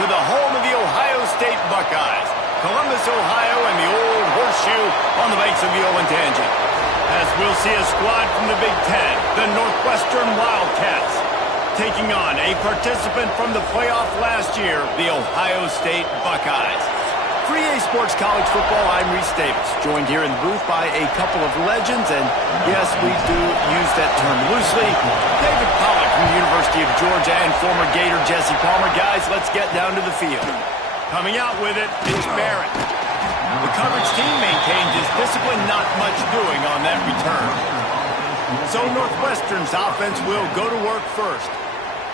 to the home of the Ohio State Buckeyes, Columbus, Ohio, and the old horseshoe on the banks of the Owen Tangent. As we'll see a squad from the BiG10, the Northwestern Wildcats, taking on a participant from the playoff last year, the Ohio State Buckeyes. For EA Sports College Football, I'm Reese Davis, joined here in the booth by a couple of legends, and yes, we do use that term loosely. David Pollack from the University of Georgia and former Gator Jesse Palmer. Guys, let's get down to the field. Coming out with it, it's Barrett. The coverage team maintains his discipline, not much doing on that return. So Northwestern's offense will go to work first.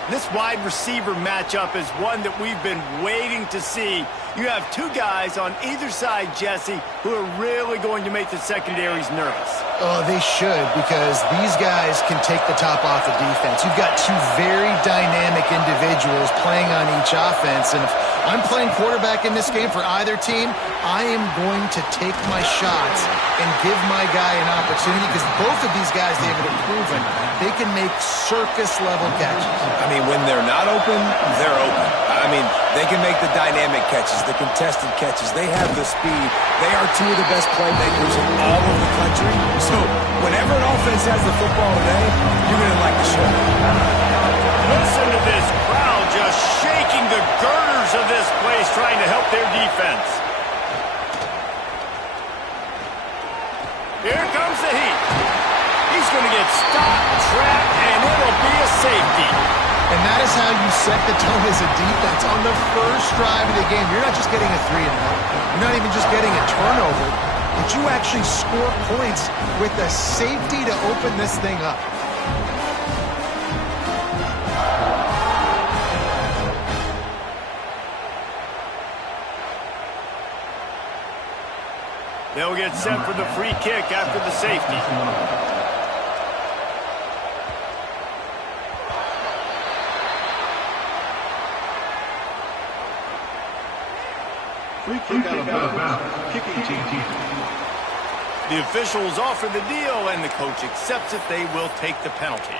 This wide receiver matchup is one that we've been waiting to see. You have two guys on either side, Jesse, who are really going to make the secondaries nervous. Oh, they should, because these guys can take the top off the defense. You've got two very dynamic individuals playing on each offense, and if I'm playing quarterback in this game for either team, I am going to take my shots and give my guy an opportunity, because both of these guys, they have proven they can make circus-level catches. I mean, when they're not open, they're open. I mean, they can make the dynamic catches, the contested catches. They have the speed. They are two of the best playmakers in all of the country. So whenever an offense has the football today, you're going to like the show. Listen to this crowd just shaking the girders of this place, trying to help their defense. Here comes the heat. He's going to get stopped, trapped, and it'll be a safety. And that is how you set the tone as a defense. On the first drive of the game, you're not just getting a 3-and-out. You're not even just getting a turnover, but you actually score points with the safety to open this thing up. They'll get set for the free kick after the safety. Free kick out of bounds. Kicking team. The officials offer the deal, and the coach accepts it. They will take the penalty.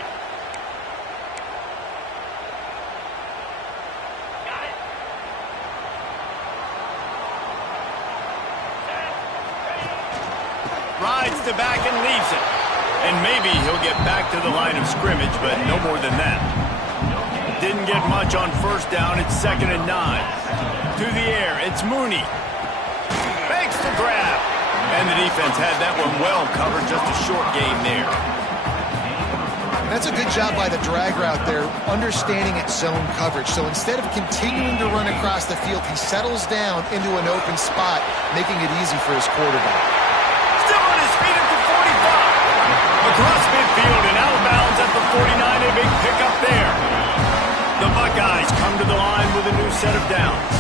Rides the back and leaves it. And maybe he'll get back to the line of scrimmage, but no more than that. Didn't get much on first down. It's 2nd and 9. To the air, it's Mooney. Makes the grab. And the defense had that one well covered, just a short game there. That's a good job by the drag route there, understanding its zone coverage. So instead of continuing to run across the field, he settles down into an open spot, making it easy for his quarterback. Still on his feet at the 45. Across midfield and out of bounds at the 49. A big pickup there. The Buckeyes come to the line with a new set of downs.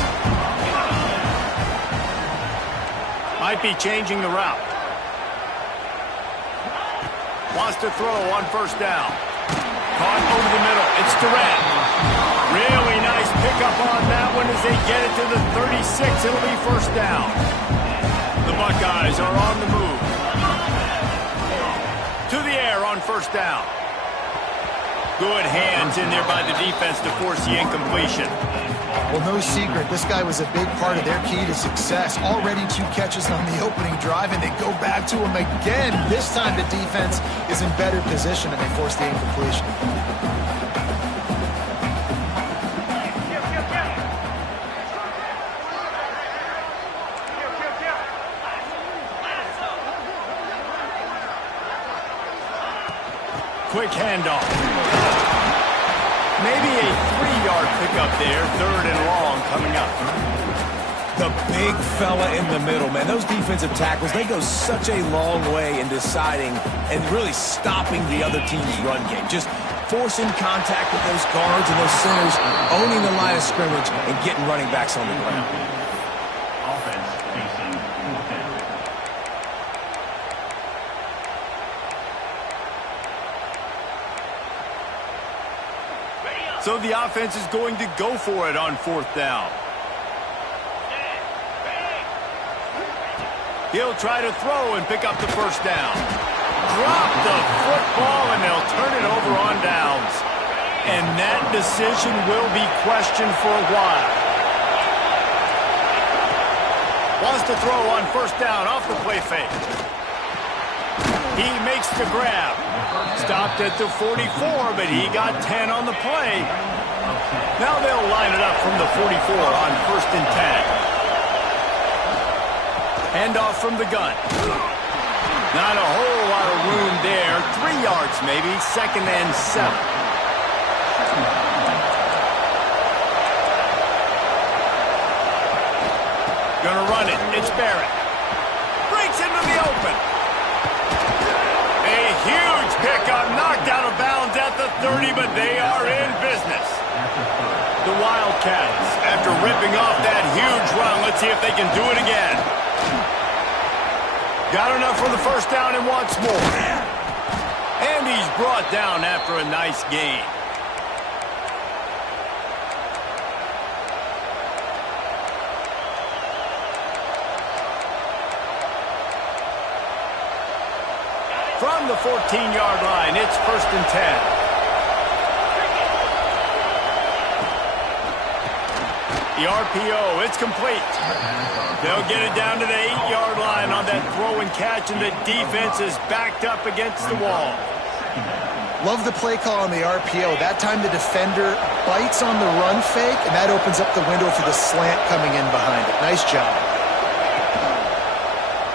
Might be changing the route. Wants to throw on first down. Caught over the middle. It's Durant. Really nice pickup on that one as they get it to the 36. It'll be first down. The Buckeyes are on the move. To the air on first down. Good hands in there by the defense to force the incompletion. Well, no secret, this guy was a big part of their key to success. Already 2 catches on the opening drive, and they go back to him again. This time the defense is in better position, and they force the incompletion. Quick handoff. Maybe a 3-yard pickup there. 3rd and long coming up. The big fella in the middle, man. Those defensive tackles, they go such a long way in deciding and really stopping the other team's run game. Just forcing contact with those guards and those centers, owning the line of scrimmage, and getting running backs on the ground. Offense facing 4th. So the offense is going to go for it on 4th down. He'll try to throw and pick up the first down. Drop the football, and they'll turn it over on downs. And that decision will be questioned for a while. Wants to throw on first down off the play fake. He makes the grab. Stopped at the 44, but he got 10 on the play. Now they'll line it up from the 44 on first and 10. Handoff from the gun. Not a whole lot of room there. 3 yards maybe. Second and 7. Gonna run it. It's Barrett. Breaks into the open. A huge pickup. Knocked out of bounds at the 30, but they are in business. The Wildcats, after ripping off that huge run, let's see if they can do it again. Got enough for the first down and wants more. And he's brought down after a nice gain. From the 14-yard line, it's first and 10. The RPO, it's complete. They'll get it down to the 8-yard line on that throw and catch, and the defense is backed up against the wall. Love the play call on the RPO. That time the defender bites on the run fake, and that opens up the window for the slant coming in behind it. Nice job.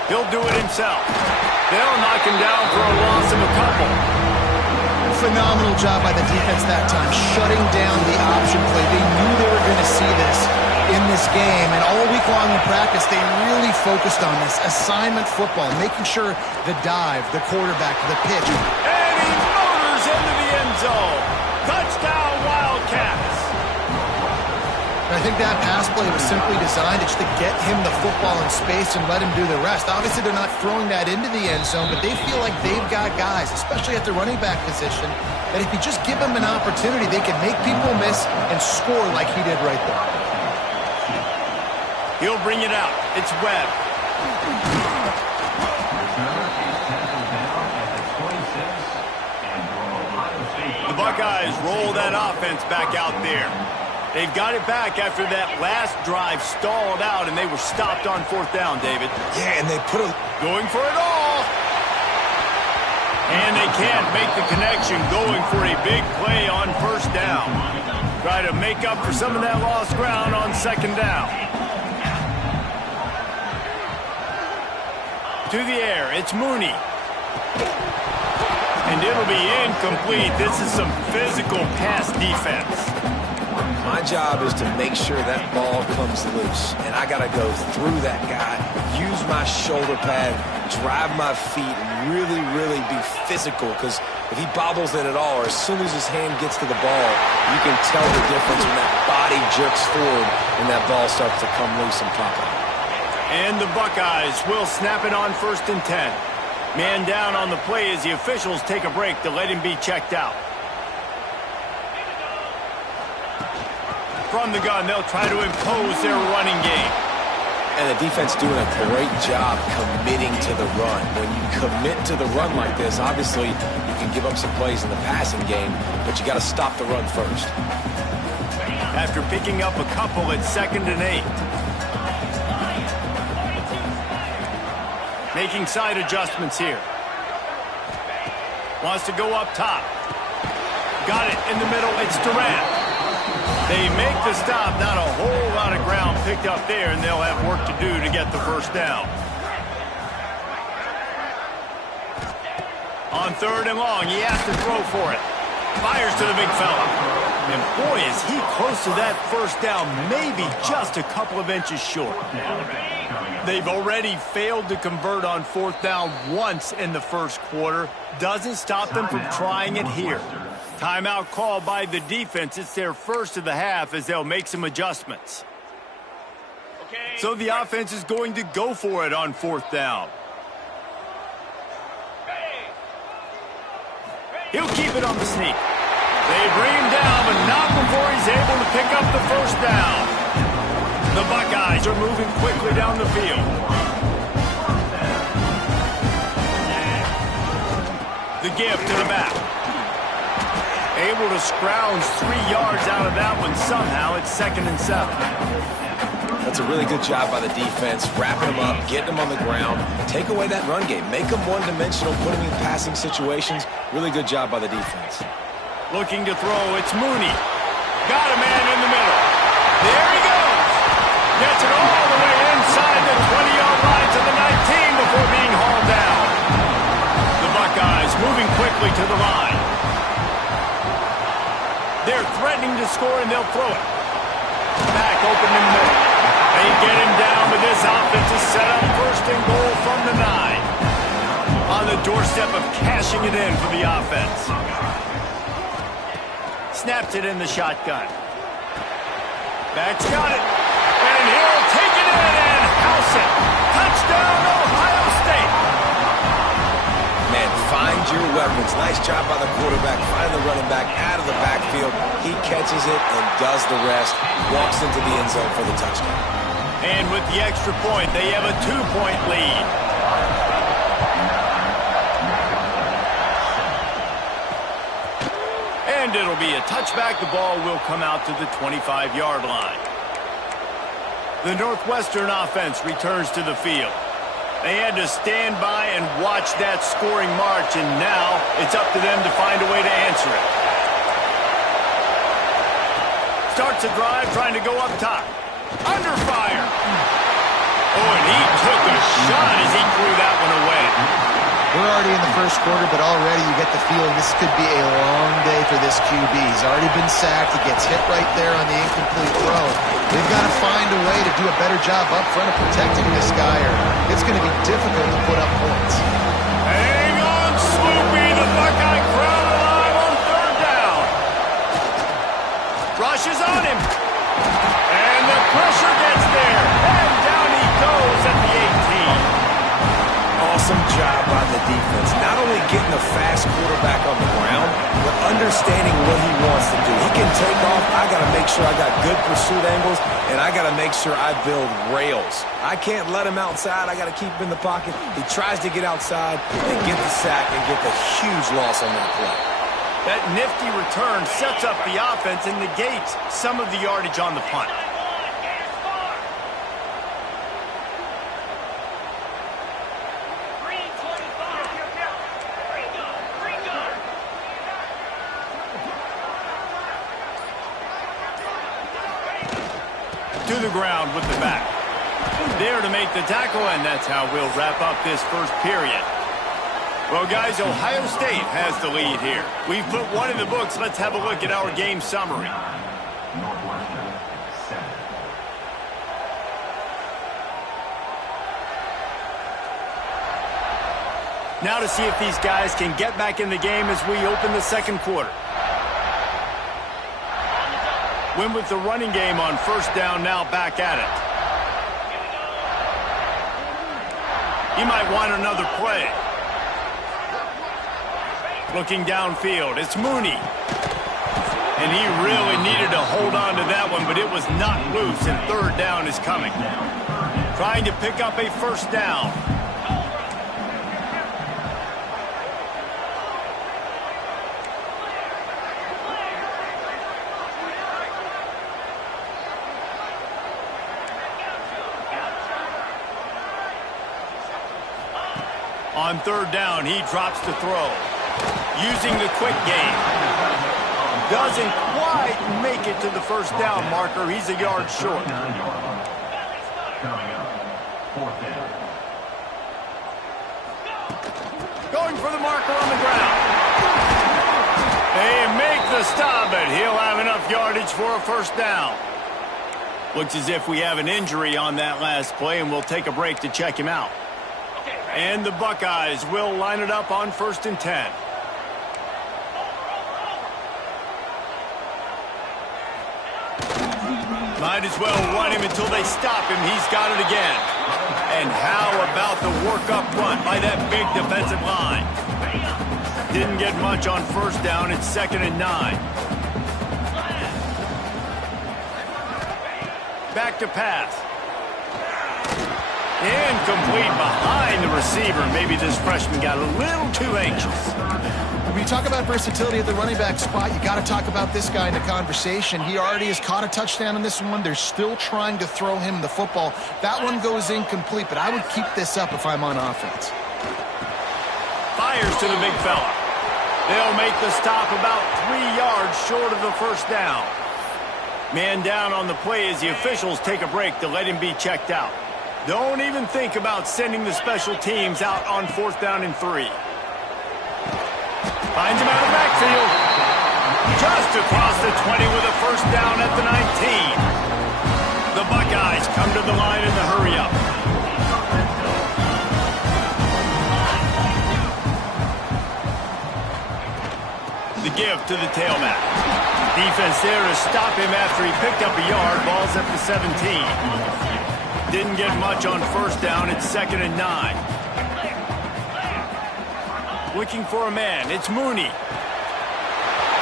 He'll do it himself. They'll knock him down for a loss of a couple. Phenomenal job by the defense that time, shutting down the option play. They knew they were going to see this in this game, and all week long in practice, they really focused on this assignment football, making sure the dive, the quarterback, the pitch. And he motors into the end zone. Touchdown, Wildcats. I think that pass play was simply designed just to get him the football in space and let him do the rest. Obviously, they're not throwing that into the end zone, but they feel like they've got guys, especially at the running back position, that if you just give them an opportunity, they can make people miss and score like he did right there. He'll bring it out. It's Webb. The Buckeyes roll that offense back out there. They've got it back after that last drive stalled out, and they were stopped on fourth down, David. Yeah, and they put a... Going for it all. And they can't make the connection, going for a big play on first down. Try to make up for some of that lost ground on second down. To the air, it's Mooney. And it'll be incomplete. This is some physical pass defense. My job is to make sure that ball comes loose, and I got to go through that guy, use my shoulder pad, drive my feet, and really, really be physical, because if he bobbles it at all, or as soon as his hand gets to the ball, you can tell the difference when that body jerks forward and that ball starts to come loose and pop out. And the Buckeyes will snap it on first and 10. Man down on the play as the officials take a break to let him be checked out. From the gun, they'll try to impose their running game. And the defense doing a great job committing to the run. When you commit to the run like this, obviously you can give up some plays in the passing game, but you got to stop the run first. After picking up a couple at 2nd and 8. Making side adjustments here. Wants to go up top. Got it in the middle. It's Durant. They make the stop. Not a whole lot of ground picked up there, and they'll have work to do to get the first down. On 3rd and long, he has to throw for it. Fires to the big fella. And boy, is he close to that first down, maybe just a couple of inches short. They've already failed to convert on 4th down once in the first quarter. Doesn't stop them from trying it here. Timeout called by the defense. It's their first of the half as they'll make some adjustments. So the offense is going to go for it on 4th down. He'll keep it on the sneak. They bring him down, but not before he's able to pick up the first down. The Buckeyes are moving quickly down the field. The give to the back. Able to scrounge 3 yards out of that one somehow. It's 2nd and 7. That's a really good job by the defense, wrapping them up, getting them on the ground, take away that run game, make them one-dimensional, put them in passing situations. Really good job by the defense. Looking to throw, it's Mooney. Got a man in the middle. There he goes. Gets it all the way inside the 20-yard line to the 19 before being hauled down. The Buckeyes moving quickly to the line. They're threatening to score, and they'll throw it. Back open in the middle. They get him down, but this offense is set up first and goal from the 9. On the doorstep of cashing it in for the offense. Snaps it in the shotgun. Back's got it. And he'll take it in and house it. Touchdown, Ohio State. Man, find your weapons. Nice job by the quarterback. Find the running back out of the backfield. He catches it and does the rest. Walks into the end zone for the touchdown. And with the extra point, they have a 2-point lead. And it'll be a touchback. The ball will come out to the 25-yard line. The Northwestern offense returns to the field. They had to stand by and watch that scoring march, and now it's up to them to find a way to answer it. Starts a drive trying to go up top. Under fire. Oh, and he took a shot as he threw that one away. We're already in the first quarter, but already you get the feeling this could be a long day for this QB. He's already been sacked. He gets hit right there on the incomplete throw. They've got to find a way to do a better job up front of protecting this guy, or it's going to be difficult to put up points. Hang on, Sloopy. The Buckeye crowd alive on third down. Rushes on him. And the pressure gets there. And down he goes at the 18. Awesome job by the defense. Not only getting a fast quarterback on the ground, but understanding what he wants to do. He can take off. I got to make sure I got good pursuit angles, and I got to make sure I build rails. I can't let him outside. I got to keep him in the pocket. He tries to get outside and get the sack and get the huge loss on that play. That nifty return sets up the offense and negates some of the yardage on the punt. To the ground with the back. There to make the tackle, and that's how we'll wrap up this first period. Well, guys, Ohio State has the lead here. We've put one in the books. Let's have a look at our game summary. Northwestern 7. Now to see if these guys can get back in the game as we open the second quarter. Win with the running game on first down, now back at it. He might want another play. Looking downfield, it's Mooney. And he really needed to hold on to that one, but it was not loose, and third down is coming. Trying to pick up a first down. On third down, he drops to throw. Using the quick game. Doesn't quite make it to the first down marker. He's a yard short. Coming up, fourth down. Going for the marker on the ground. They make the stop, but he'll have enough yardage for a first down. Looks as if we have an injury on that last play, and we'll take a break to check him out. And the Buckeyes will line it up on 1st and 10. Might as well run him until they stop him. He's got it again. And how about the work up front by that big defensive line? Didn't get much on first down. It's 2nd and 9. Back to pass. Incomplete behind the receiver. Maybe this freshman got a little too anxious. When you talk about versatility at the running back spot, you got to talk about this guy in the conversation. He already has caught a touchdown in this one. They're still trying to throw him the football. That one goes incomplete, but I would keep this up if I'm on offense. Fires to the big fella. They'll make the stop about 3 yards short of the first down. Man down on the play as the officials take a break to let him be checked out. Don't even think about sending the special teams out on 4th down and 3. Finds him out of the backfield. Just across the 20 with a first down at the 19. The Buckeyes come to the line in the hurry-up. The give to the tailback. Defense there to stop him after he picked up a yard. Ball's at the 17. Didn't get much on first down. It's 2nd and 9. Looking for a man. It's Mooney.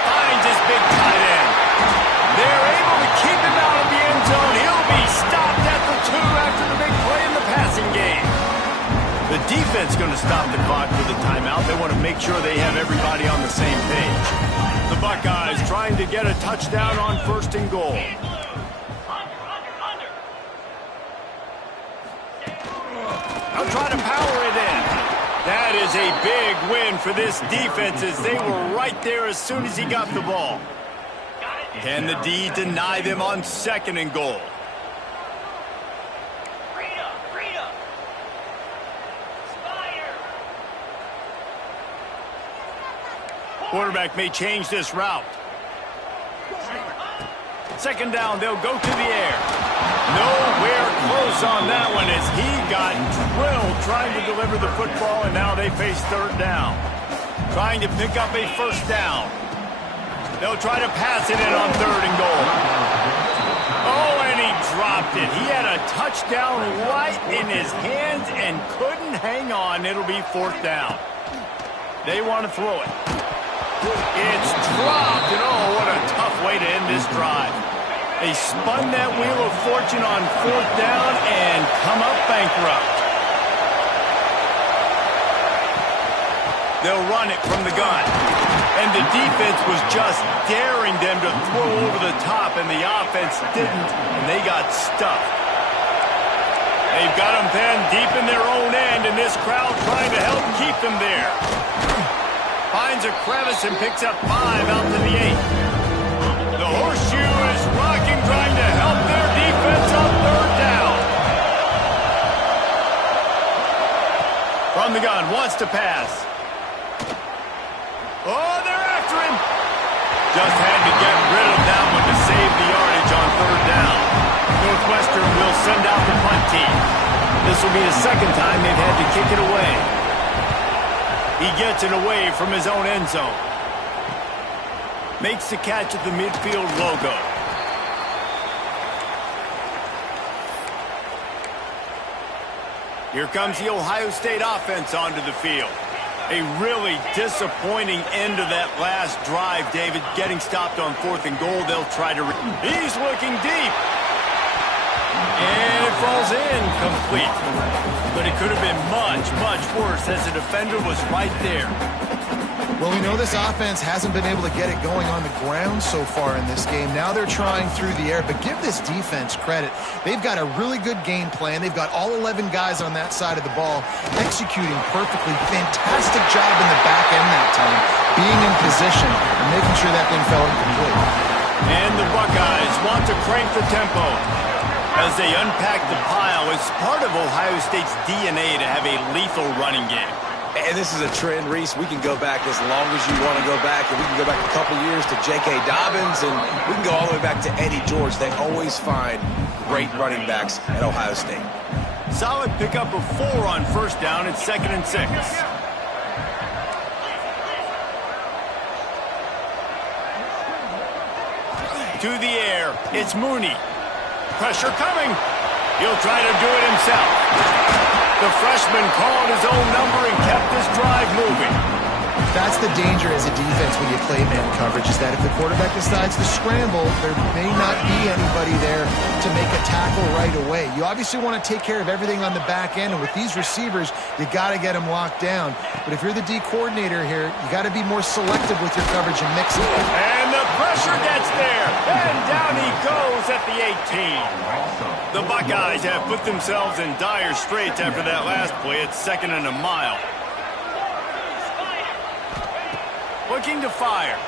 Finds his big tight end. They're able to keep him out of the end zone. He'll be stopped at the 2 after the big play in the passing game. The defense going to stop the clock for the timeout. They want to make sure they have everybody on the same page. The Buckeyes trying to get a touchdown on 1st and goal. They'll try to power it in. That is a big win for this defense as they were right there as soon as he got the ball. Can the D deny them on 2nd and goal? Quarterback may change this route. 2nd down, they'll go to the air. Nowhere close on that one as he got drilled trying to deliver the football, and now they face 3rd down. Trying to pick up a first down. They'll try to pass it in on 3rd and goal. Oh, and he dropped it. He had a touchdown right in his hands and couldn't hang on. It'll be 4th down. They want to throw it. It's dropped, and oh, what a tough way to end this drive. They spun that wheel of fortune on 4th down and come up bankrupt. They'll run it from the gun. And the defense was just daring them to throw over the top, and the offense didn't, and they got stuffed. They've got them pinned deep in their own end, and this crowd trying to help keep them there. Finds a crevice and picks up 5 out to the 8. The horseshoe is rocking, trying to help their defense on 3rd down. From the gun, wants to pass. Oh, they're after him. Just had to get rid of that one to save the yardage on 3rd down. Northwestern will send out the punt team. This will be the 2nd time they've had to kick it away. He gets it away from his own end zone. Makes the catch at the midfield logo. Here comes the Ohio State offense onto the field. A really disappointing end of that last drive, David. Getting stopped on 4th and goal. They'll try to... He's looking deep. And it falls in complete. But it could have been much, much worse as the defender was right there. Well, we know this offense hasn't been able to get it going on the ground so far in this game. Now they're trying through the air, but give this defense credit. They've got a really good game plan. They've got all 11 guys on that side of the ball executing perfectly. Fantastic job in the back end that time, being in position and making sure that thing fell incomplete. And the Buckeyes want to crank the tempo as they unpack the pile. It's part of Ohio State's DNA to have a lethal running game. And this is a trend, Reese. We can go back as long as you want to go back, and we can go back a couple years to J.K. Dobbins, and we can go all the way back to Eddie George. They always find great running backs at Ohio State. Solid pickup of 4 on 1st down. It's 2nd and 6. To the air, it's Mooney. Pressure coming. He'll try to do it himself. The freshman called his own number and kept this drive moving. That's the danger as a defense when you play man coverage, is that if the quarterback decides to scramble, there may not be anybody there to make a tackle right away. You obviously want to take care of everything on the back end, and with these receivers, you got to get them locked down. But if you're the D coordinator here, you got to be more selective with your coverage and mix it. And the pressure gets there, and down he goes at the 18. The Buckeyes have put themselves in dire straits after that last play. It's 2nd and a mile. Looking to fire.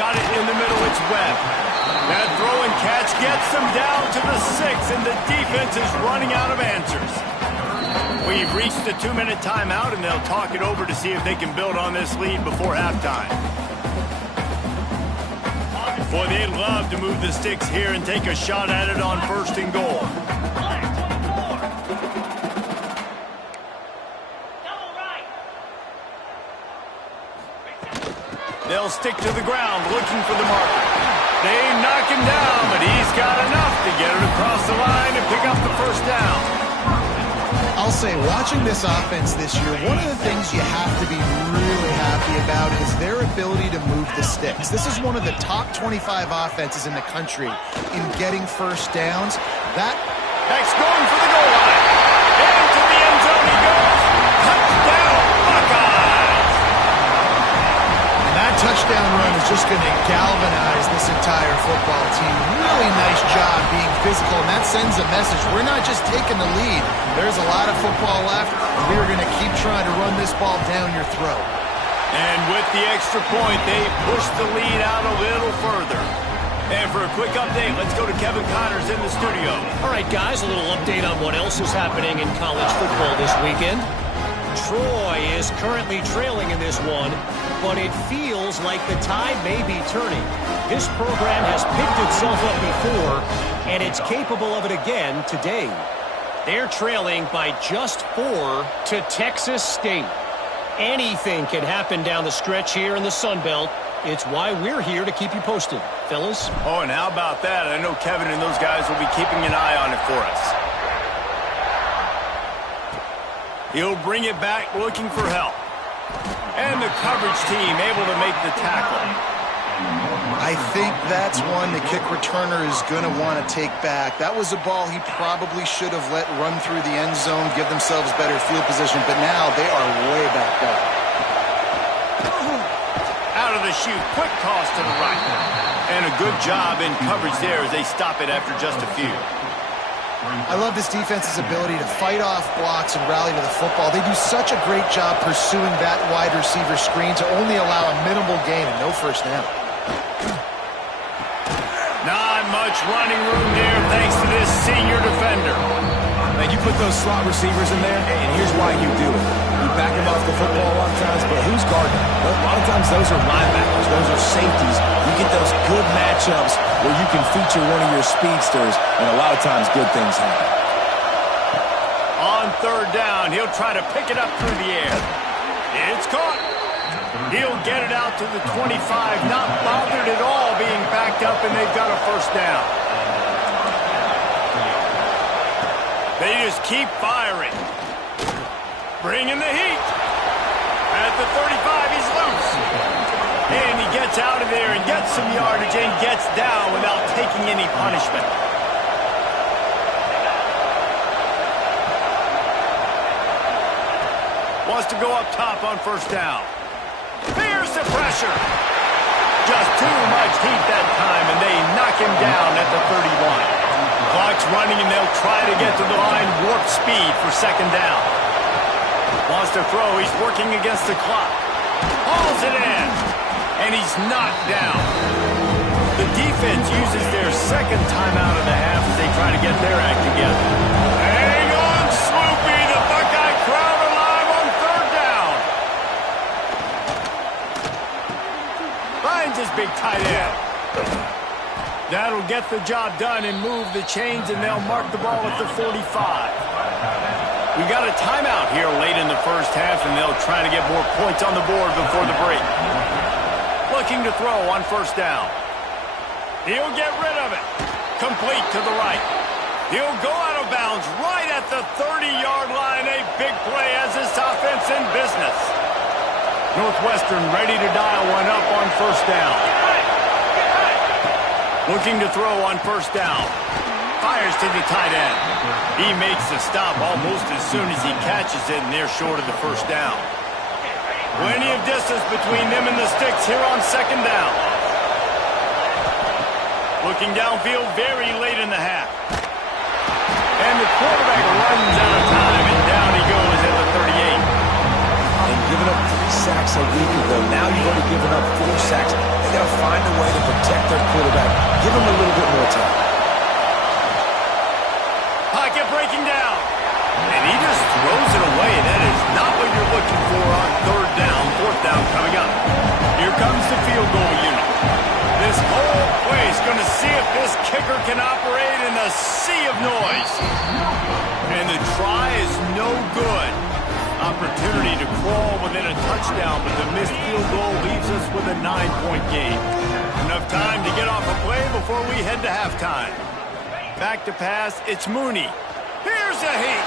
Got it in the middle, it's Webb. That throw and catch gets them down to the 6, and the defense is running out of answers. We've reached the 2-minute timeout, and they'll talk it over to see if they can build on this lead before halftime. Boy, they'd love to move the sticks here and take a shot at it on 1st and goal. They'll stick to the ground, looking for the marker. They knock him down, but he's got enough to get it across the line and pick up the 1st down. I'll say, watching this offense this year, one of the things you have to be really happy about is their ability to move the sticks. This is one of the top 25 offenses in the country in getting 1st downs. That's going for the goal line. Into the end zone he goes. Touchdown, Buckeyes! That touchdown run is just going to galvanize this entire football team. Really nice job being physical, and that sends a message. We're not just taking the lead. There's a lot of football left. We are going to keep trying to run this ball down your throat. And with the extra point, they push the lead out a little further. And for a quick update, let's go to Kevin Connors in the studio. All right, guys, a little update on what else is happening in college football this weekend. Troy is currently trailing in this one, but it feels like the tide may be turning. This program has picked itself up before, and it's capable of it again today. They're trailing by just 4 to Texas State. Anything can happen down the stretch here in the Sun Belt. It's why we're here to keep you posted, fellas. Oh, and how about that? I know Kevin and those guys will be keeping an eye on it for us. He'll bring it back looking for help. And the coverage team able to make the tackle. I think that's one the kick returner is going to want to take back. That was a ball he probably should have let run through the end zone, give themselves better field position, but now they are way back up. Out of the chute, quick toss to the right. And a good job in coverage there as they stop it after just a few. I love this defense's ability to fight off blocks and rally to the football. They do such a great job pursuing that wide receiver screen to only allow a minimal gain and no 1st down. Not much running room there thanks to this senior defender. Like, you put those slot receivers in there, and here's why you do it. You back them off the football a lot of times, but who's guarding? A lot of times those are linebackers. Those are safeties. You get those good matchups where you can feature one of your speedsters, and a lot of times good things happen. On 3rd down, he'll try to pick it up through the air. It's caught. He'll get it out to the 25, not bothered at all being backed up, and they've got a 1st down. They just keep firing. Bringing the heat. At the 35, he's loose. And he gets out of there and gets some yardage and gets down without taking any punishment. Wants to go up top on 1st down. Here's the pressure. Just too much heat that time, and they knock him down at the 31. Clock's running, and they'll try to get to the line warp speed for 2nd down. Wants to throw. He's working against the clock. Hauls it in, and he's knocked down. The defense uses their 2nd timeout of the half as they try to get their act together. Hang on, Swoopy. The Buckeye crowd alive on 3rd down. Finds his big tight end. That'll get the job done and move the chains, and they'll mark the ball at the 45. We got a timeout here late in the 1st half, and they'll try to get more points on the board before the break. Looking to throw on 1st down. He'll get rid of it. Complete to the right. He'll go out of bounds right at the 30-yard line. A big play as this offense in business. Northwestern ready to dial one up on first down. Looking to throw on first down. Fires to the tight end. He makes the stop almost as soon as he catches it, and they're short of the first down. Plenty of distance between them and the sticks here on second down. Looking downfield very late in the half. And the quarterback runs out of time, and down he goes at the 38. And giving up 3 sacks a week ago, now you've already given up 4 sacks. They got to find a way to protect their quarterback. Give him a little bit more time. Pocket breaking down. And he just throws it away. That is not what you're looking for on third down. Fourth down coming up. Here comes the field goal unit. This whole place going to see if this kicker can operate in a sea of noise. And the try is no good. Opportunity to crawl within a touchdown, but the missed field goal leaves us with a 9-point game. Enough time to get off a play before we head to halftime. Back to pass, it's Mooney. Here's a heat.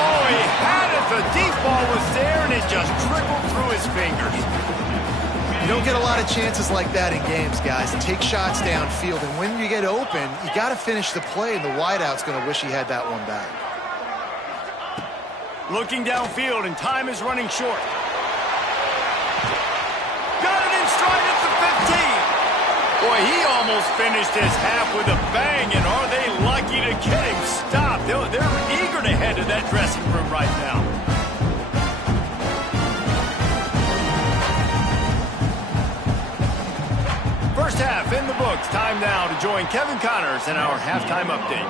Oh, he had it. The deep ball was there, and it just trickled through his fingers. You don't get a lot of chances like that in games, guys. Take shots downfield, and when you get open, you got to finish the play, and the wideout's going to wish he had that one back. Looking downfield, and time is running short. Got it in stride at the 15. Boy, he almost finished his half with a bang, and are they lucky to get him stopped? They're eager to head to that dressing room right now. First half in the books. Time now to join Kevin Connors in our halftime update.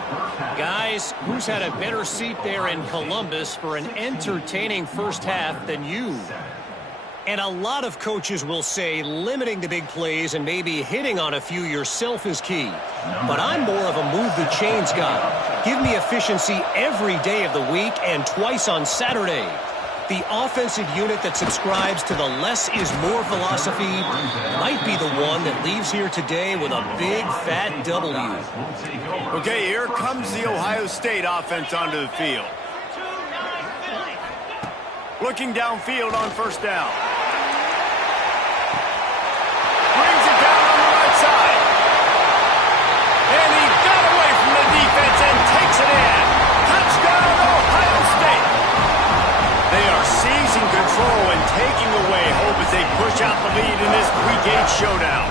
Guys, who's had a better seat there in Columbus for an entertaining first half than you? And a lot of coaches will say limiting the big plays and maybe hitting on a few yourself is key. But I'm more of a move the chains guy. Give me efficiency every day of the week and twice on Saturday. The offensive unit that subscribes to the less is more philosophy might be the one that leaves here today with a big fat W. Okay, here comes the Ohio State offense onto the field. Looking downfield on first down. Brings it down on the right side. And he got away from the defense and takes it in. Touchdown, Ohio State. They are seizing control and taking away hope as they push out the lead in this Week 8 showdown.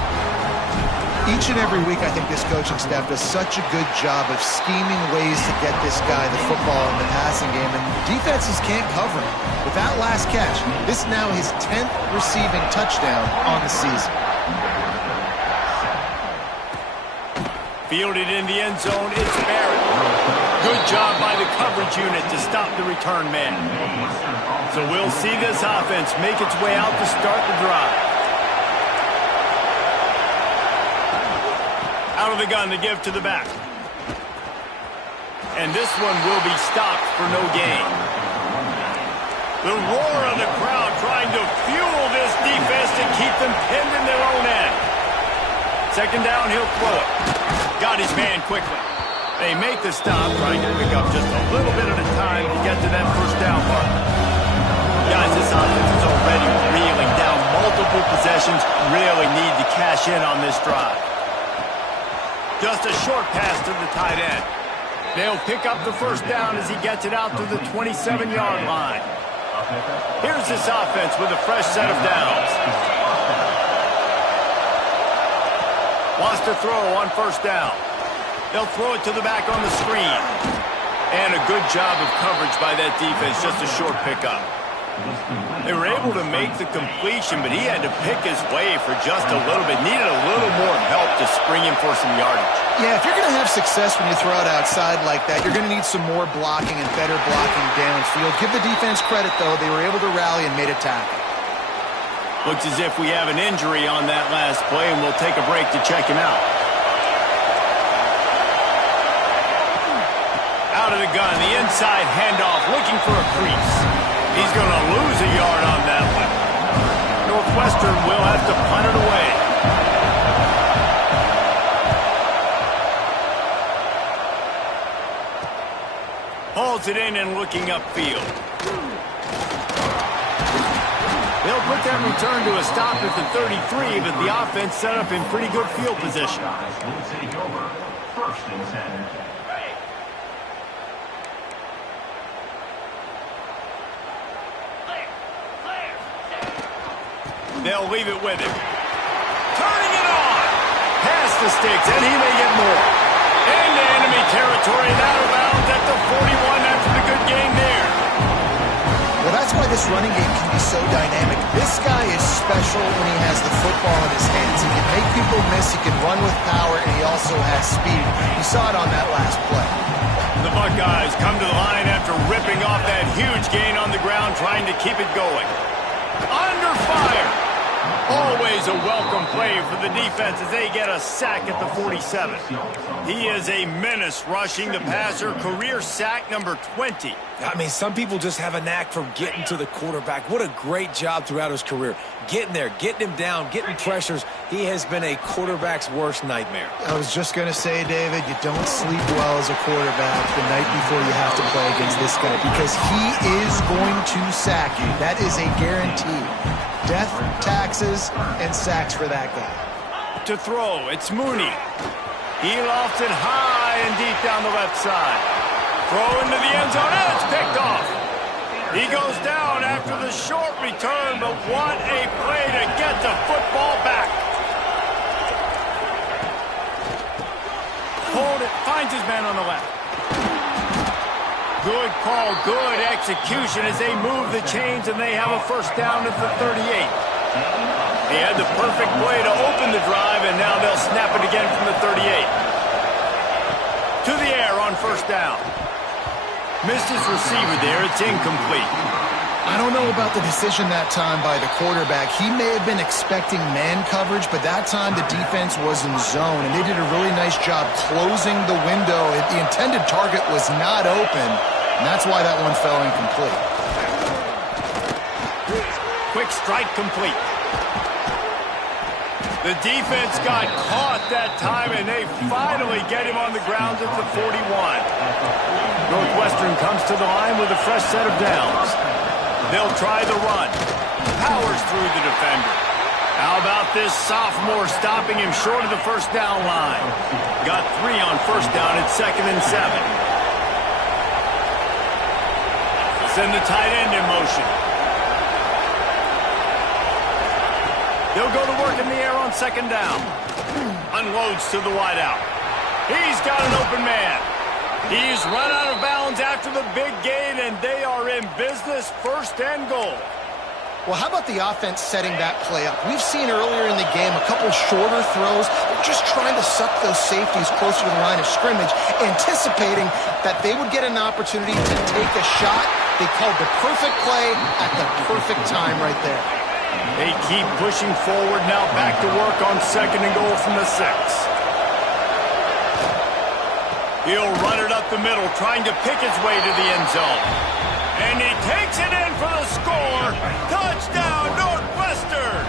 Each and every week, I think this coaching staff does such a good job of scheming ways to get this guy the football in the passing game, and defenses can't cover him. With that last catch, this is now his 10th receiving touchdown on the season. Fielded in the end zone, it's Barrett. Good job by the coverage unit to stop the return man. So we'll see this offense make its way out to start the drive. Out of the gun to give to the back. And this one will be stopped for no gain. The roar of the crowd trying to fuel this defense to keep them pinned in their own end. Second down, he'll throw it. Got his man quickly. They make the stop, trying to pick up just a little bit at a time to get to that first down mark. Guys, this offense is already reeling down multiple possessions. Really need to cash in on this drive. Just a short pass to the tight end. They'll pick up the first down as he gets it out to the 27-yard line. Here's this offense with a fresh set of downs. Wants to throw on first down. They'll throw it to the back on the screen. And a good job of coverage by that defense, just a short pickup. They were able to make the completion, but he had to pick his way for just a little bit. Needed a little more help to spring him for some yardage. Yeah, if you're going to have success when you throw it outside like that, you're going to need some more blocking and better blocking downfield. Give the defense credit, though. They were able to rally and made a tackle. Looks as if we have an injury on that last play, and we'll take a break to check him out. Out of the gun, the inside handoff, looking for a crease. He's going to lose a yard on that one. Northwestern will have to punt it away. Hauls it in and looking upfield. They'll put that return to a stop at the 33, but the offense set up in pretty good field position. Will take over. First and 10. They'll leave it with him. Turning it on. Past the sticks, and he may get more. Into enemy territory and out of bounds at the 41 after the good game there. Well, that's why this running game can be so dynamic. This guy is special when he has the football in his hands. He can make people miss, he can run with power, and he also has speed. You saw it on that last play. The Buckeyes come to the line after ripping off that huge gain on the ground, trying to keep it going. Under fire. Always a welcome play for the defense as they get a sack at the 47. He is a menace rushing the passer, career sack number 20. I mean, some people just have a knack for getting to the quarterback. What a great job throughout his career. Getting there, getting him down, getting pressures. He has been a quarterback's worst nightmare. I was just going to say, David, you don't sleep well as a quarterback the night before you have to play against this guy because he is going to sack you. That is a guarantee. Death, taxes, and sacks for that guy. To throw, it's Mooney. He lofts it high and deep down the left side. Throw into the end zone, and it's picked off. He goes down after the short return, but what a play to get the football back. Hold it, finds his man on the left. Good call, good execution as they move the chains and they have a first down at the 38. They had the perfect play to open the drive, and now they'll snap it again from the 38. To the air on first down. Missed his receiver there. It's incomplete. I don't know about the decision that time by the quarterback. He may have been expecting man coverage, but that time the defense was in zone, and they did a really nice job closing the window. The intended target was not open, and that's why that one fell incomplete. Quick strike complete. The defense got caught that time, and they finally get him on the ground at the 41. Northwestern comes to the line with a fresh set of downs. They'll try the run. Powers through the defender. How about this sophomore stopping him short of the first down line? Got 3 on first down at 2nd and 7. Send the tight end in motion. They'll go to work in the air on 2nd down. Unloads to the wideout. He's got an open man. He's run out of bounds after the big gain, and they are in business, 1st and goal. Well, how about the offense setting that play up? We've seen earlier in the game a couple shorter throws. They're just trying to suck those safeties closer to the line of scrimmage, anticipating that they would get an opportunity to take a shot. They called the perfect play at the perfect time right there. They keep pushing forward, now back to work on 2nd and goal from the 6. He'll run it up the middle, trying to pick his way to the end zone. And he takes it in for the score. Touchdown, Northwestern!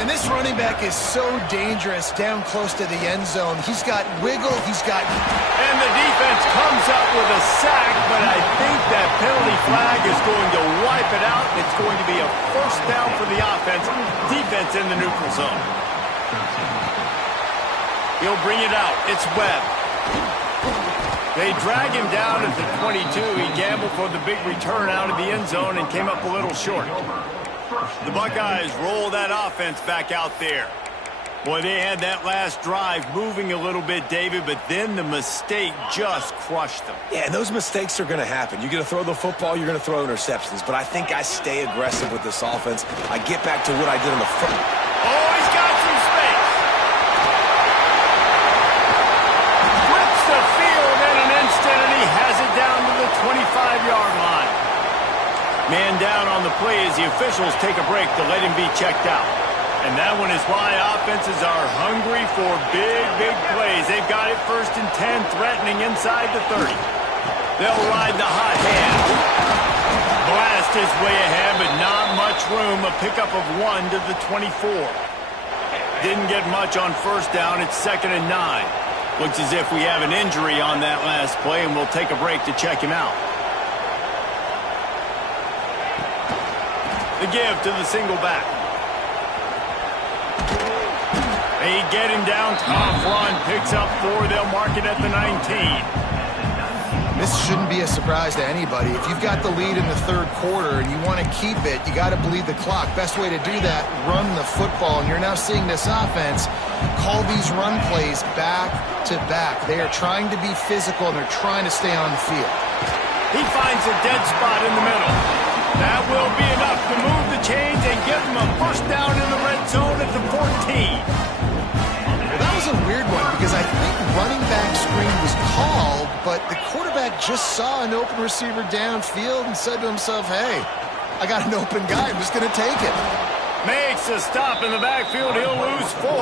And this running back is so dangerous down close to the end zone. He's got wiggle, he's got... And the defense comes up with a sack, but I think that penalty flag is going to wipe it out. It's going to be a first down for the offense. Defense in the neutral zone. He'll bring it out. It's Webb. They drag him down at the 22. He gambled for the big return out of the end zone and came up a little short. The Buckeyes roll that offense back out there. Boy, they had that last drive moving a little bit, David, but then the mistake just crushed them. Yeah, and those mistakes are going to happen. You're going to throw the football, you're going to throw interceptions. But I think I stay aggressive with this offense. I get back to what I did on the front. Oh, he's got some space. Flips the field in an instant, and he has it down to the 25-yard line. Man down on the play as the officials take a break to let him be checked out. And that one is why offenses are hungry for big, big plays. They've got it 1st and 10, threatening inside the 30. They'll ride the hot hand. Blast his way ahead, but not much room. A pickup of 1 to the 24. Didn't get much on first down. It's 2nd and 9. Looks as if we have an injury on that last play, and we'll take a break to check him out. The give to the single back. They get him down. Tough run. Picks up 4. They'll mark it at the 19. This shouldn't be a surprise to anybody. If you've got the lead in the third quarter and you want to keep it, you got to bleed the clock. Best way to do that, run the football. And you're now seeing this offense call these run plays back to back. They are trying to be physical, and they're trying to stay on the field. He finds a dead spot in the middle. That will be enough to move the chains and give him a first down in the red zone at the 14. That was a weird one because I think running back screen was called, but the quarterback just saw an open receiver downfield and said to himself, hey, I got an open guy. I'm just going to take it. Makes a stop in the backfield. He'll lose 4.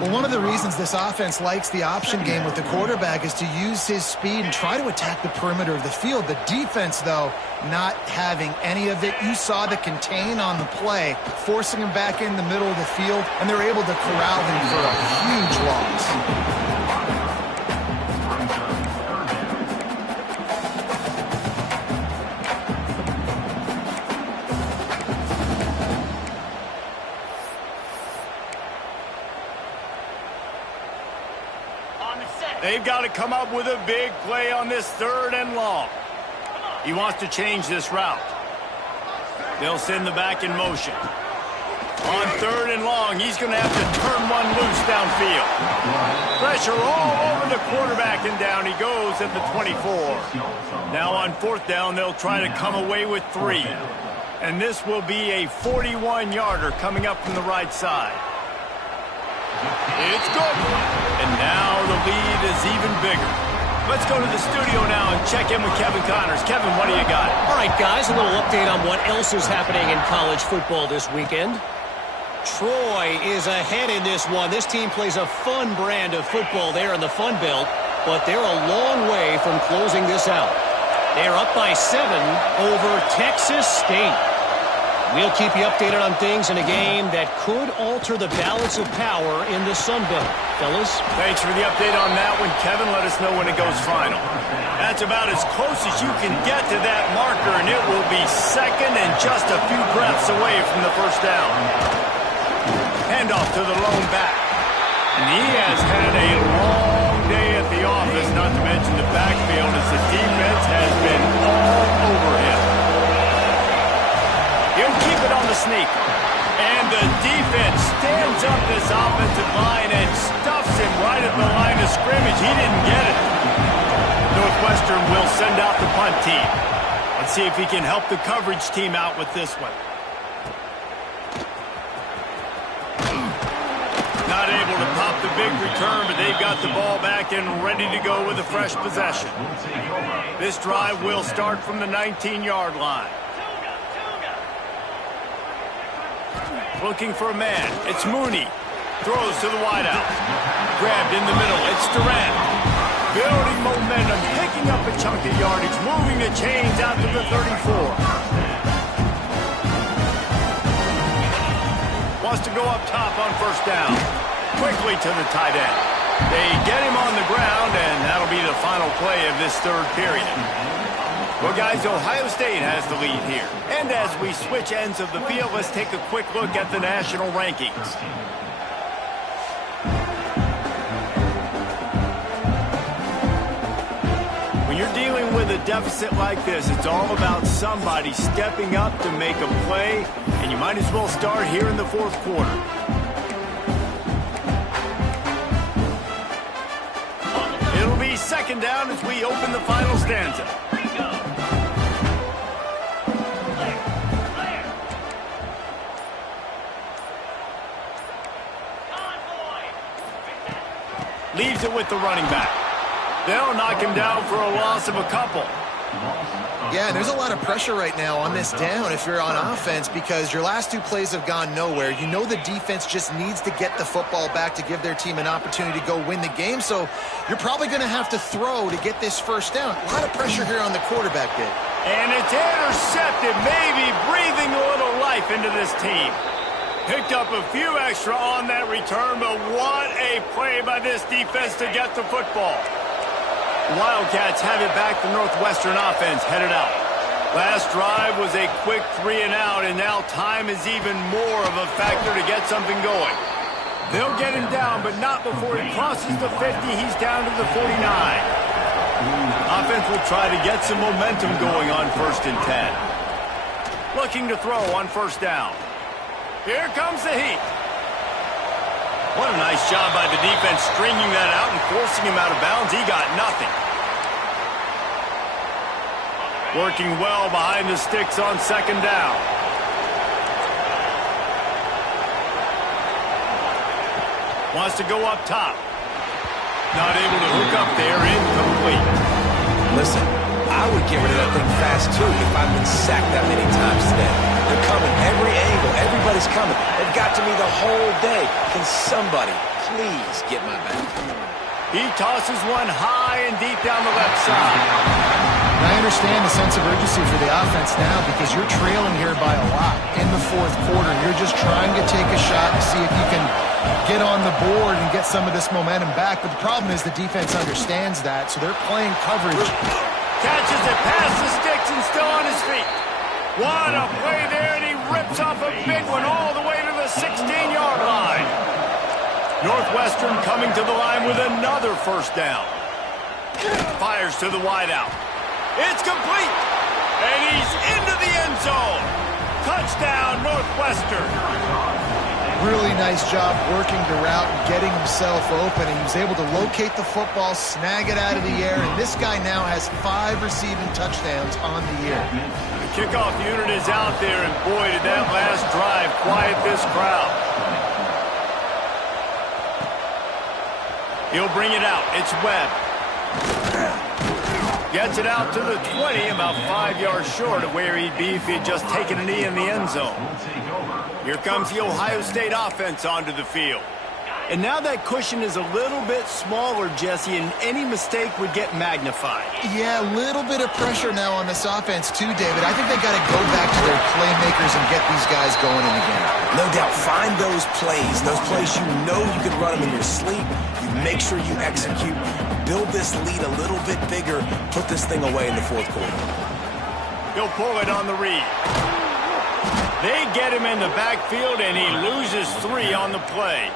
Well, one of the reasons this offense likes the option game with the quarterback is to use his speed and try to attack the perimeter of the field. The defense, though, not having any of it. You saw the contain on the play, forcing him back in the middle of the field, and they're able to corral him for a huge loss. They've got to come up with a big play on this 3rd and long. He wants to change this route. They'll send the back in motion. On 3rd and long, he's going to have to turn one loose downfield. Pressure all over the quarterback, and down he goes at the 24. Now on 4th down, they'll try to come away with 3. And this will be a 41-yarder coming up from the right side. It's good. And now the lead is even bigger. Let's go to the studio now and check in with Kevin Connors. Kevin, what do you got? All right, guys, a little update on what else is happening in college football this weekend. Troy is ahead in this one. This team plays a fun brand of football there in the Fun Belt, but they're a long way from closing this out. They're up by 7 over Texas State. We'll keep you updated on things in a game that could alter the balance of power in the Sun Belt. Fellas? Thanks for the update on that one, Kevin. Let us know when it goes final. That's about as close as you can get to that marker, and it will be second and just a few breaths away from the first down. Handoff to the lone back. And he has had a long day at the office, not to mention the backfield, as the defense has been all over him. He'll keep it on the sneak. And the defense stands up this offensive line and stuffs him right at the line of scrimmage. He didn't get it. Northwestern will send out the punt team. Let's see if he can help the coverage team out with this one. Not able to pop the big return, but they've got the ball back and ready to go with a fresh possession. This drive will start from the 19-yard line. Looking for a man. It's Mooney. Throws to the wideout. Grabbed in the middle. It's Durant. Building momentum. Picking up a chunk of yardage. Moving the chains out to the 34. Wants to go up top on first down. Quickly to the tight end. They get him on the ground, and that'll be the final play of this 3rd period. Well, guys, Ohio State has the lead here. And as we switch ends of the field, let's take a quick look at the national rankings. When you're dealing with a deficit like this, it's all about somebody stepping up to make a play, and you might as well start here in the 4th quarter. It'll be 2nd down as we open the final stanza. Leaves it with the running back. They'll knock him down for a loss of a couple. Yeah, there's a lot of pressure right now on this down if you're on offense because your last 2 plays have gone nowhere. You know the defense just needs to get the football back to give their team an opportunity to go win the game, so you're probably going to have to throw to get this first down. A lot of pressure here on the quarterback bit. And it's intercepted, maybe breathing a little life into this team. Picked up a few extra on that return, but what a play by this defense to get the football. Wildcats have it back. The Northwestern offense headed out. Last drive was a quick 3 and out, and now time is even more of a factor to get something going. They'll get him down, but not before he crosses the 50. He's down to the 49. Offense will try to get some momentum going on 1st and 10. Looking to throw on 1st down. Here comes the heat. What a nice job by the defense stringing that out and forcing him out of bounds. He got nothing. Working well behind the sticks on 2nd down. Wants to go up top. Not able to hook up there. Incomplete. Listen, I would get rid of that thing fast, too, if I've been sacked that many times today. They're coming every angle. Everybody's coming. They've got to me the whole day. Can somebody please get my back? He tosses one high and deep down the left side. I understand the sense of urgency for the offense now because you're trailing here by a lot in the 4th quarter. You're just trying to take a shot to see if you can get on the board and get some of this momentum back. But the problem is the defense understands that, so they're playing coverage. Catches it past the sticks and still on his feet. What a play there, and he rips off a big one all the way to the 16-yard line. Northwestern coming to the line with another 1st down. Fires to the wideout. It's complete, and he's into the end zone. Touchdown, Northwestern. Really nice job working the route and getting himself open. He was able to locate the football, snag it out of the air, and this guy now has 5 receiving touchdowns on the year. The kickoff unit is out there, and boy, did that last drive quiet this crowd. He'll bring it out. It's Webb. Gets it out to the 20, about 5 yards short of where he'd be if he'd just taken a knee in the end zone. Here comes the Ohio State offense onto the field. And now that cushion is a little bit smaller, Jesse, and any mistake would get magnified. Yeah, a little bit of pressure now on this offense too, David. I think they got to go back to their playmakers and get these guys going in the game. No doubt. Find those plays you know you can run them in your sleep. You make sure you execute. Build this lead a little bit bigger. Put this thing away in the 4th quarter. He'll pull it on the read. They get him in the backfield, and he loses 3 on the play.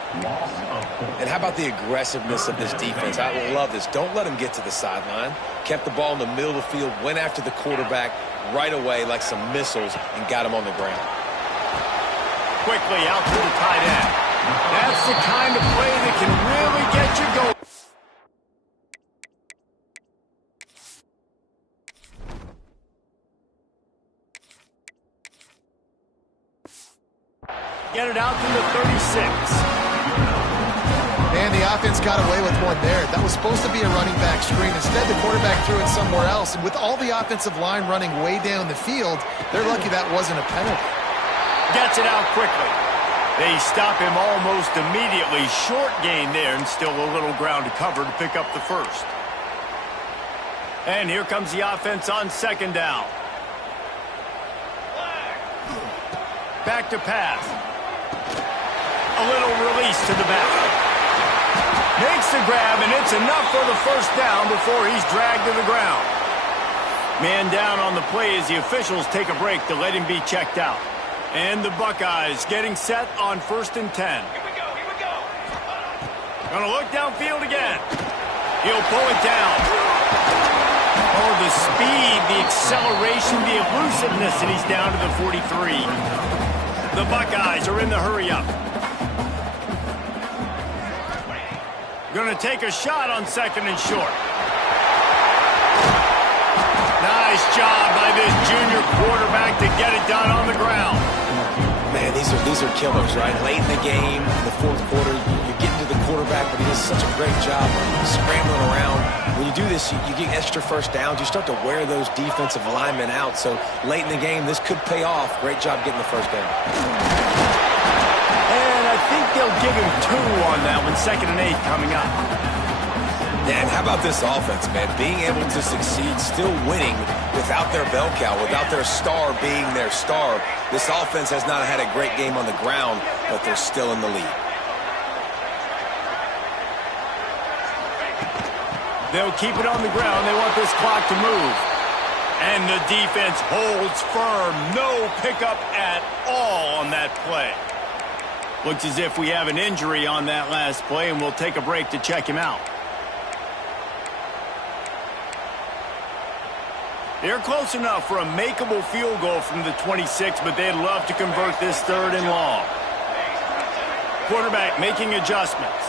And how about the aggressiveness of this defense? I love this. Don't let him get to the sideline. Kept the ball in the middle of the field, went after the quarterback right away like some missiles, and got him on the ground. Quickly out to the tight end. That's the kind of play that can really get you going. Get it out to the 36. Man, the offense got away with one there. That was supposed to be a running back screen. Instead, the quarterback threw it somewhere else. And with all the offensive line running way down the field, they're lucky that wasn't a penalty. Gets it out quickly. They stop him almost immediately. Short gain there, and still a little ground to cover to pick up the 1st. And here comes the offense on 2nd down. Back to pass. A little release to the back. Makes the grab, and it's enough for the 1st down before he's dragged to the ground. Man down on the play as the officials take a break to let him be checked out. And the Buckeyes getting set on 1st and 10. Here we go. Gonna look downfield again. He'll pull it down. Oh, the speed, the acceleration, the elusiveness, and he's down to the 43. The Buckeyes are in the hurry-up. Going to take a shot on 2nd and short. Nice job by this junior quarterback to get it done on the ground. Man, these are killers, right? Late in the game, in the 4th quarter, you're getting to the quarterback, but he does such a great job scrambling around. When you do this, you get extra 1st downs. You start to wear those defensive linemen out. So late in the game, this could pay off. Great job getting the 1st down. And I think they'll give him 2 on that one, 2nd and 8 coming up. And how about this offense, man? Being able to succeed, still winning without their bell cow, without their star being their star. This offense has not had a great game on the ground, but they're still in the lead. They'll keep it on the ground. They want this clock to move. And the defense holds firm. No pickup at all on that play. Looks as if we have an injury on that last play, and we'll take a break to check him out. They're close enough for a makeable field goal from the 26, but they'd love to convert this 3rd and long. Quarterback making adjustments.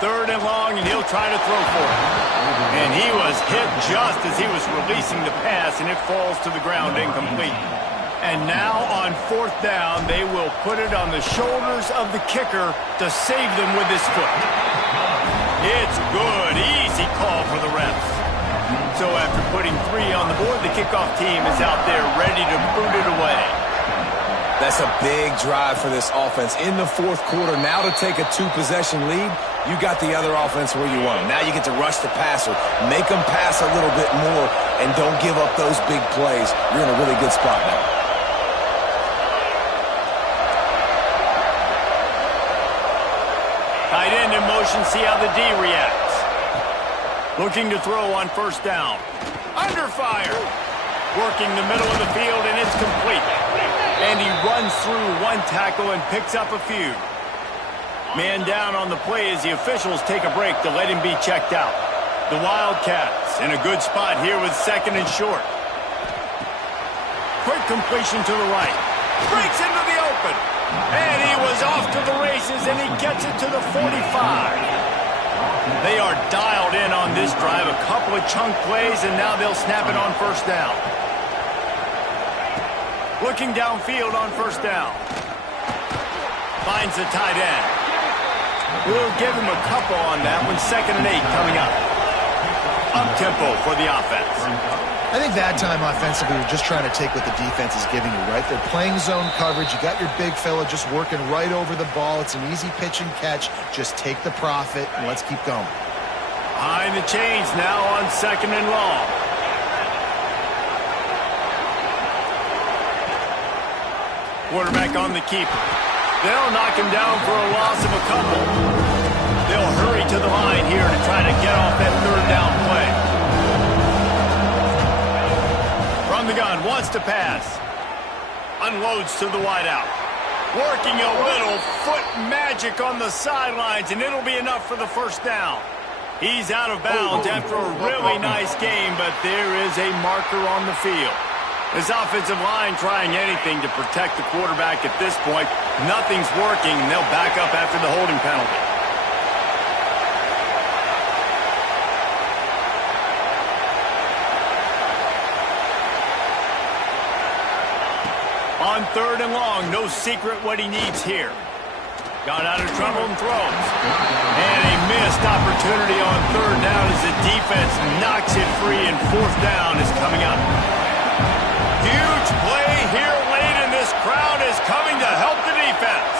3rd and long, and he'll try to throw for it. And he was hit just as he was releasing the pass, and it falls to the ground incomplete. And now on 4th down, they will put it on the shoulders of the kicker to save them with his foot. It's good. Easy call for the refs. So after putting 3 on the board, the kickoff team is out there ready to boot it away. That's a big drive for this offense in the 4th quarter. Now to take a 2-possession lead, you got the other offense where you want them. Now you get to rush the passer, make them pass a little bit more, and don't give up those big plays. You're in a really good spot now. Tight end in motion, see how the D reacts. Looking to throw on 1st down. Under fire. Working the middle of the field, and it's complete. And he runs through 1 tackle and picks up a few. Man down on the play as the officials take a break to let him be checked out. The Wildcats in a good spot here with 2nd and short. Quick completion to the right. Breaks into the open. And he was off to the races, and he gets it to the 45. They are dialed in on this drive. A couple of chunk plays, and now they'll snap it on 1st down. Looking downfield on 1st down. Finds the tight end. We'll give him a couple on that one. 2nd and 8 coming up. Up-tempo for the offense. I think that time offensively, you're just trying to take what the defense is giving you, right? They're playing zone coverage. You got your big fella just working right over the ball. It's an easy pitch and catch. Just take the profit, and let's keep going. Behind the chains now on 2nd and long. Quarterback on the keeper. They'll knock him down for a loss of a couple. They'll hurry to the line here to try to get off that 3rd down play. From the gun, wants to pass. Unloads to the wideout. Working a little foot magic on the sidelines, and it'll be enough for the 1st down. He's out of bounds after a really nice game, but there is a marker on the field. This offensive line trying anything to protect the quarterback at this point. Nothing's working, and they'll back up after the holding penalty. On 3rd and long, no secret what he needs here. Got out of trouble and throws. And a missed opportunity on 3rd down as the defense knocks it free, and 4th down is coming up. Huge play here late, and this crowd is coming to help the defense.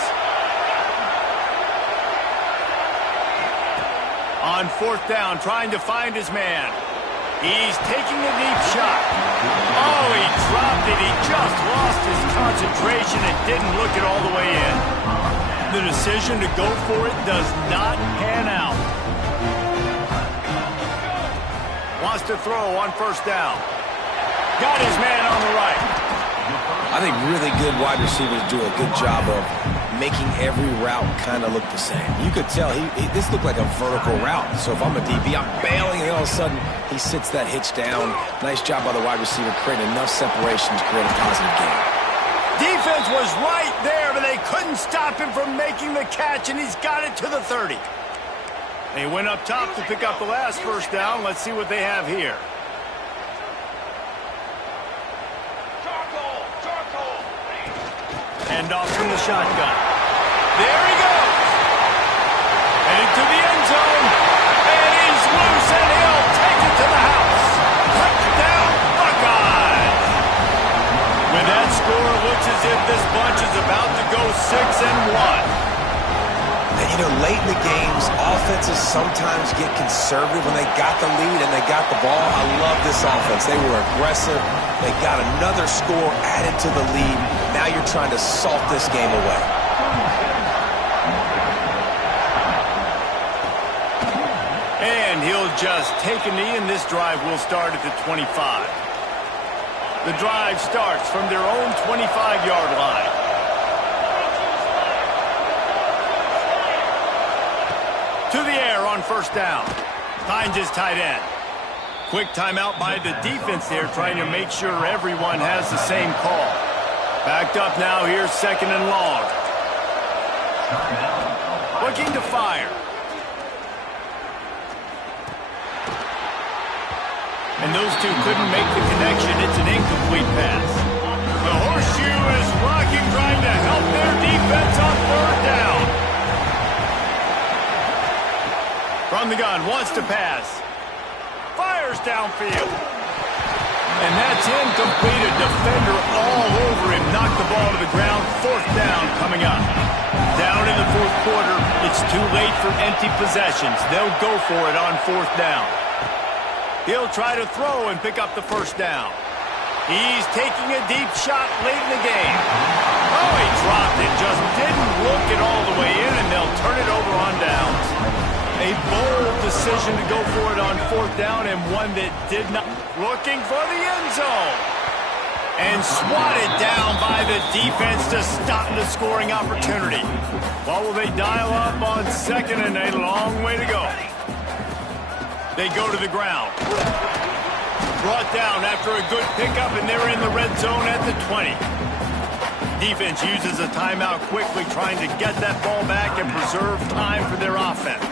On 4th down, trying to find his man. He's taking a deep shot. Oh, he dropped it. He just lost his concentration and didn't look it all the way in. The decision to go for it does not pan out. Wants to throw on 1st down. Got his man on the right. I think really good wide receivers do a good job of making every route kind of look the same. You could tell this looked like a vertical route. So if I'm a DB, I'm bailing, and all of a sudden he sits that hitch down. Nice job by the wide receiver, creating enough separation to create a positive game. Defense was right there, but they couldn't stop him from making the catch, and he's got it to the 30. They went up top to pick up the last 1st down. Let's see what they have here. Hand off from the shotgun. There he goes. Headed to the end zone. And he's loose, and he'll take it to the house. Touchdown, Buckeyes. With that score, it looks as if this bunch is about to go 6-1. And, you know, late in the games, offenses sometimes get conservative when they got the lead and they got the ball. I love this offense. They were aggressive. They got another score added to the lead. Now you're trying to salt this game away. And he'll just take a knee, and this drive will start at the 25. The drive starts from their own 25-yard line. To the air on first down. Finds his tight end. Quick timeout by the defense there, trying to make sure everyone has the same call. Backed up now, here's second and long. Looking to fire. And those two couldn't make the connection. It's an incomplete pass. The horseshoe is rocking, trying to help their defense on third down. From the gun, wants to pass. Fires downfield. And that's incomplete. A defender all over him. Knocked the ball to the ground. Fourth down coming up. Down in the fourth quarter. It's too late for empty possessions. They'll go for it on fourth down. He'll try to throw and pick up the first down. He's taking a deep shot late in the game. Oh, he dropped it. Just didn't look it all the way in, and they'll turn it over on downs. A bold decision to go for it on fourth down, and one that did not. Looking for the end zone. And swatted down by the defense to stop the scoring opportunity. What will they dial up on second, and a long way to go. They go to the ground. Brought down after a good pickup, and they're in the red zone at the 20. Defense uses a timeout quickly, trying to get that ball back and preserve time for their offense.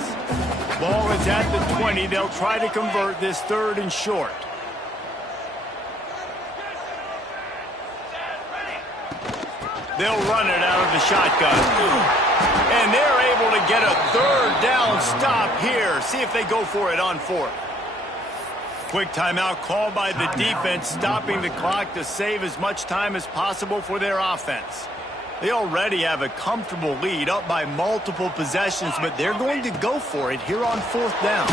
Ball is at the 20. They'll try to convert this third and short. They'll run it out of the shotgun. And they're able to get a third down stop here. See if they go for it on fourth. Quick timeout called by the defense, stopping the clock to save as much time as possible for their offense. They already have a comfortable lead, up by multiple possessions, but they're going to go for it here on fourth down.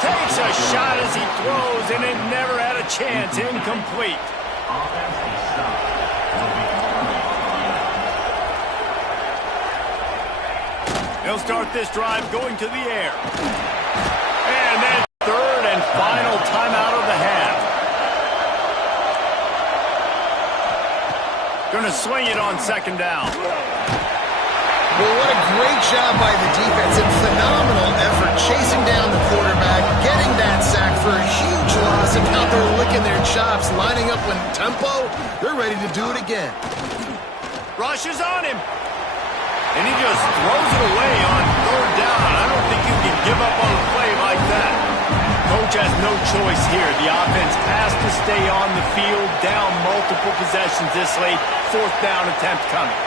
Takes a shot as he throws, and it never had a chance. Incomplete. They'll start this drive going to the air. And then third and final timeout of the half. Going to swing it on second down. Well, what a great job by the defense and phenomenal effort chasing down the quarterback, getting that sack for a huge loss, and now they're licking their chops, lining up in tempo. They're ready to do it again. Rushes on him. And he just throws it away on third down. I don't think you can give up on a play like that. Coach has no choice here. The offense has to stay on the field, down multiple possessions this late. Fourth down attempt coming.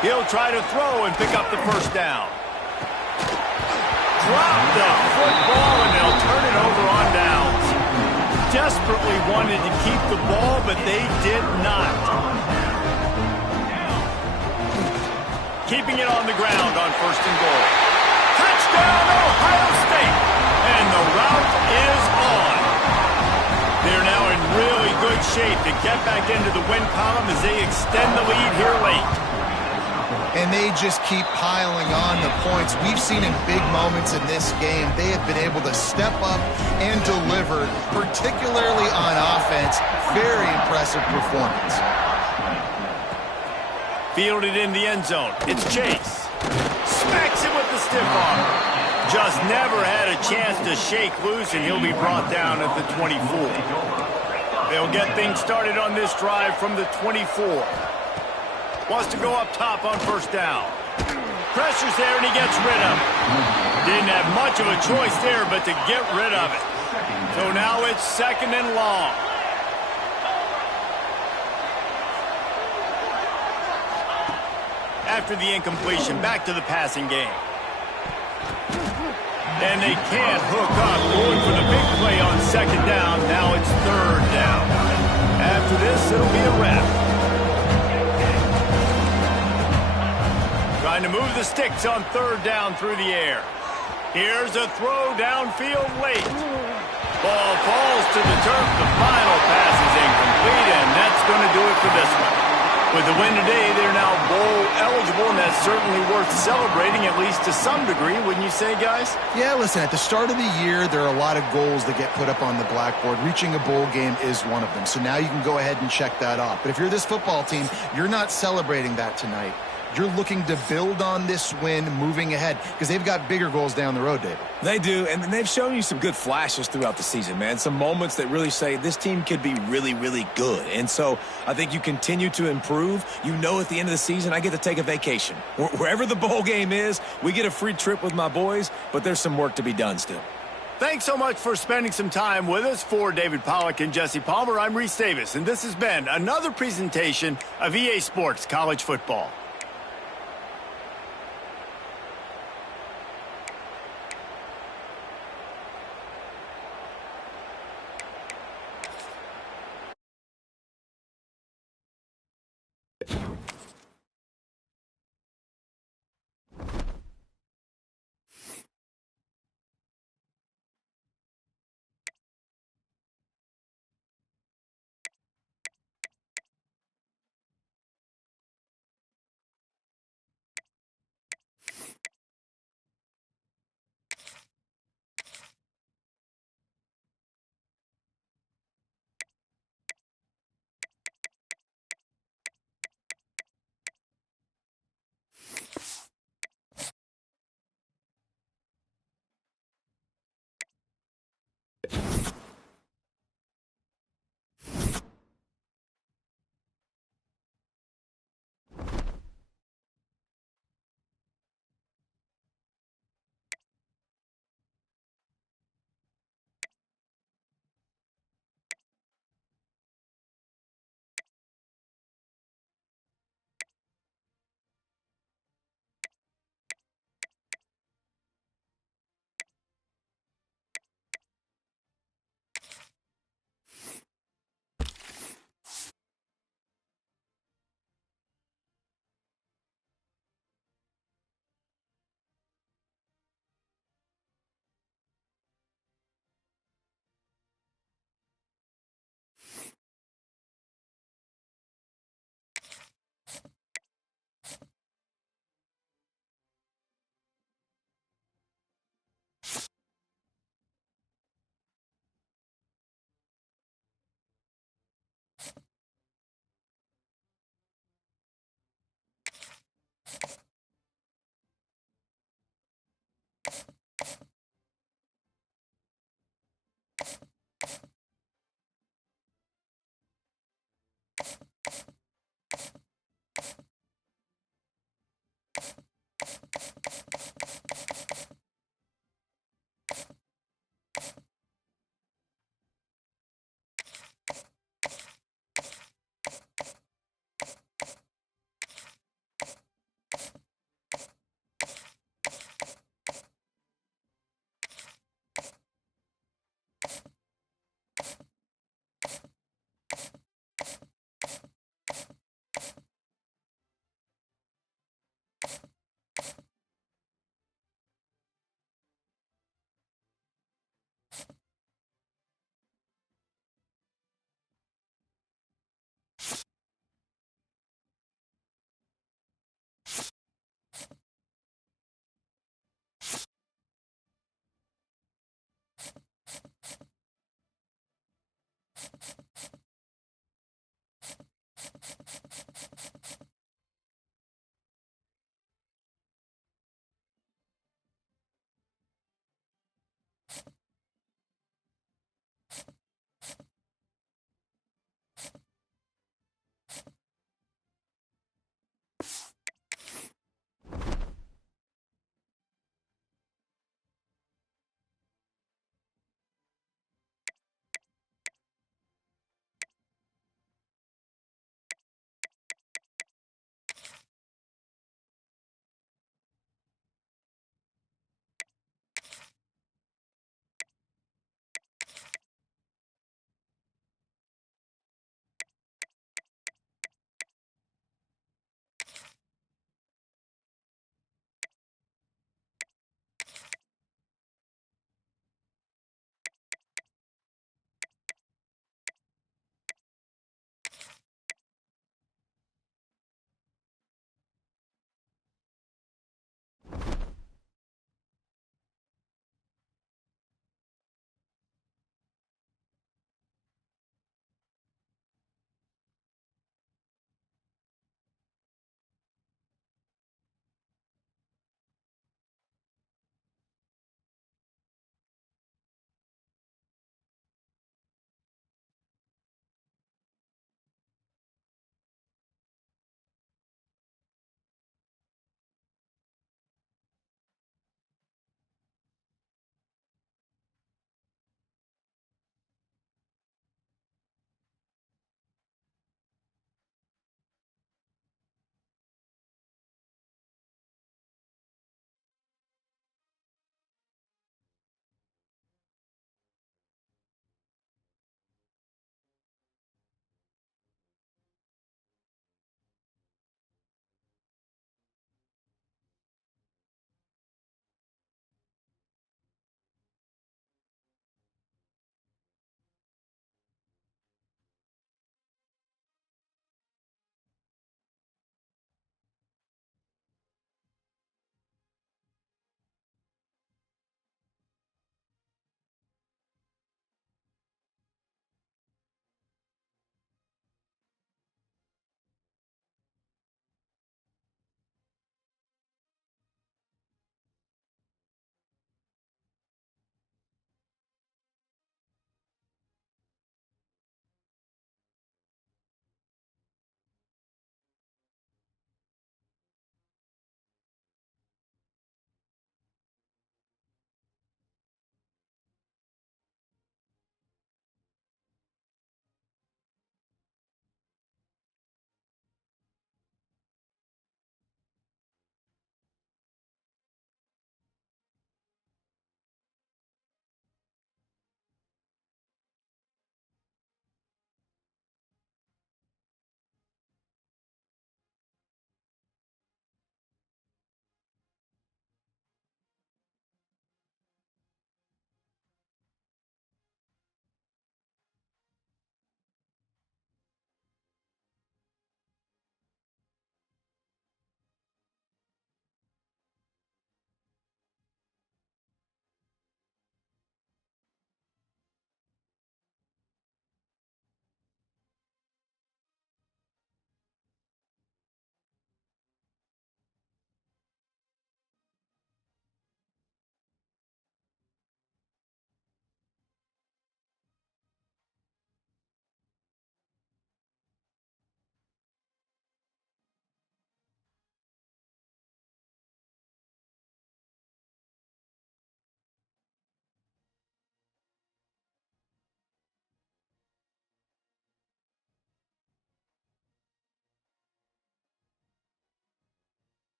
He'll try to throw and pick up the first down. Drop the football, and they'll turn it over on downs. Desperately wanted to keep the ball, but they did not. Keeping it on the ground on first and goal. Touchdown, Ohio State! And the route is on. They're now in really good shape to get back into the win column as they extend the lead here late. And they just keep piling on the points. We've seen in big moments in this game, they have been able to step up and deliver, particularly on offense. Very impressive performance. Fielded in the end zone. It's Chase. Smacks it with the stiff arm. Just never had a chance to shake loose, and he'll be brought down at the 24. They'll get things started on this drive from the 24. Wants to go up top on first down. Pressure's there, and he gets rid of it. Didn't have much of a choice there, but to get rid of it. So now it's second and long. After the incompletion, back to the passing game. And they can't hook up. Going for the big play on second down. Now it's third down. After this, it'll be a wrap. Trying to move the sticks on third down through the air. Here's a throw downfield late. Ball falls to the turf. The final pass is incomplete, and that's going to do it for this one. With the win today, they're now bowl eligible, and that's certainly worth celebrating, at least to some degree, wouldn't you say, guys? Yeah, listen, at the start of the year, there are a lot of goals that get put up on the blackboard. Reaching a bowl game is one of them. So now you can go ahead and check that off. But if you're this football team, you're not celebrating that tonight. You're looking to build on this win moving ahead because they've got bigger goals down the road, David. They do, and they've shown you some good flashes throughout the season, man. Some moments that really say this team could be really, really good. And so I think you continue to improve. You know at the end of the season, I get to take a vacation. Wherever the bowl game is, we get a free trip with my boys, but there's some work to be done still. Thanks so much for spending some time with us. For David Pollack and Jesse Palmer, I'm Reese Davis, and this has been another presentation of EA Sports College Football.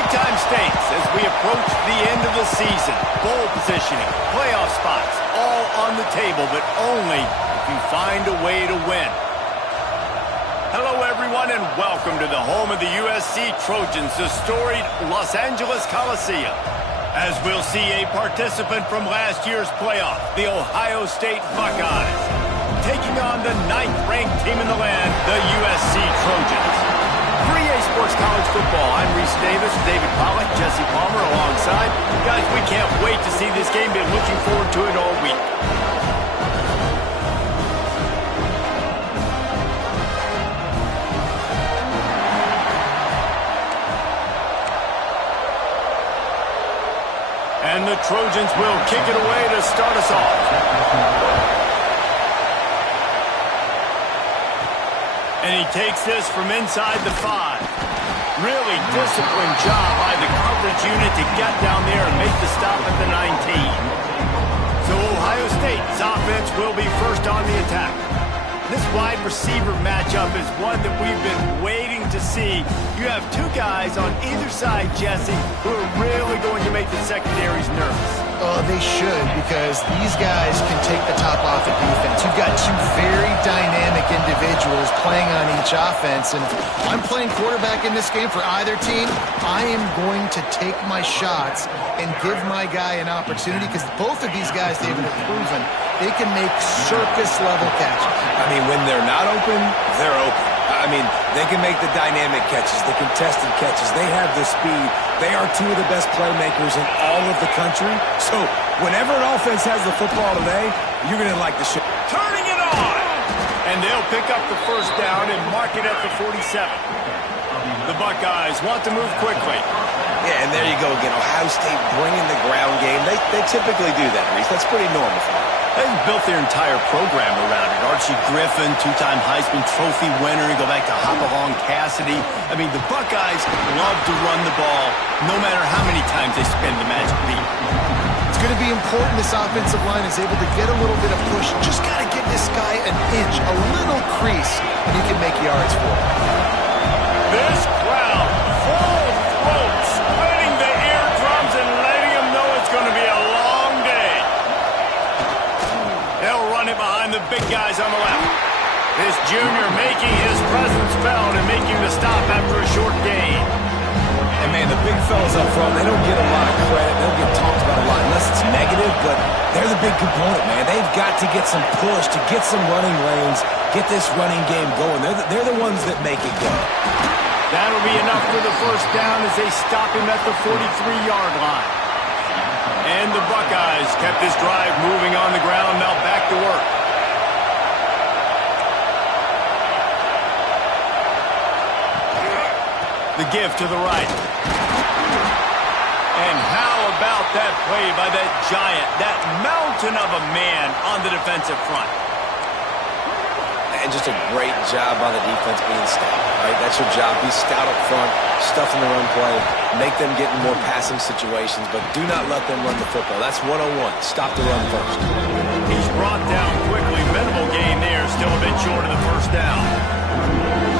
Big time stakes as we approach the end of the season. Bowl positioning, playoff spots, all on the table, but only if you find a way to win. Hello, everyone, and welcome to the home of the USC Trojans, the storied Los Angeles Coliseum. As we'll see a participant from last year's playoff, the Ohio State Buckeyes, taking on the 9th-ranked team in the land, the USC Trojans. 3A Sports College Football, I'm Reese Davis, David Pollack, Jesse Palmer alongside. Guys, we can't wait to see this game. Been looking forward to it all week. And the Trojans will kick it away to start us off. And he takes this from inside the 5. Really disciplined job by the coverage unit to get down there and make the stop at the 19. So Ohio State's offense will be first on the attack. This wide receiver matchup is one that we've been waiting to see. You have two guys on either side, Jesse, who are really going to make the secondaries nervous. Oh, they should, because these guys can take the top off of defense. You've got two very dynamic individuals playing on each offense, and if I'm playing quarterback in this game for either team, I am going to take my shots and give my guy an opportunity, because both of these guys, they've proven they can make circus-level catches. I mean, when they're not open, they're open. I mean, they can make the dynamic catches, the contested catches. They have the speed. They are two of the best playmakers in all of the country. So whenever an offense has the football today, you're going to like the show. Turning it on! And they'll pick up the first down and mark it at the 47. The Buckeyes want to move quickly. Yeah, and there you go again. Ohio State bringing the ground game. They typically do that, Reese. That's pretty normal for them. They've built their entire program around it. Archie Griffin, two-time Heisman Trophy winner. You go back to Hopalong Cassidy. I mean, the Buckeyes love to run the ball no matter how many times they spin the magic beat. It's going to be important this offensive line is able to get a little bit of push. Just got to give this guy an inch, a little crease, and he can make yards for it. This crowd, full throat, splitting the eardrums and letting them know it's going to be a long day. They'll run it behind the big guys on the left. This junior making his presence felt and making the stop after a short gain. And, man, the big fellas up front, they don't get a lot of credit. They don't get talked about a lot unless it's negative, but they're the big component, man. They've got to get some push, to get some running lanes, get this running game going. They're the ones that make it go. That'll be enough for the first down as they stop him at the 43-yard line. And the Buckeyes kept this drive moving on the ground, now back to work. The give to the right. And how about that play by that giant, that mountain of a man on the defensive front? And just a great job by the defense being stout, right? That's your job. Be stout up front, stuff in the run play, make them get in more passing situations, but do not let them run the football. That's 101. Stop the run first. He's brought down quickly. Minimal gain there, still a bit short of the first down.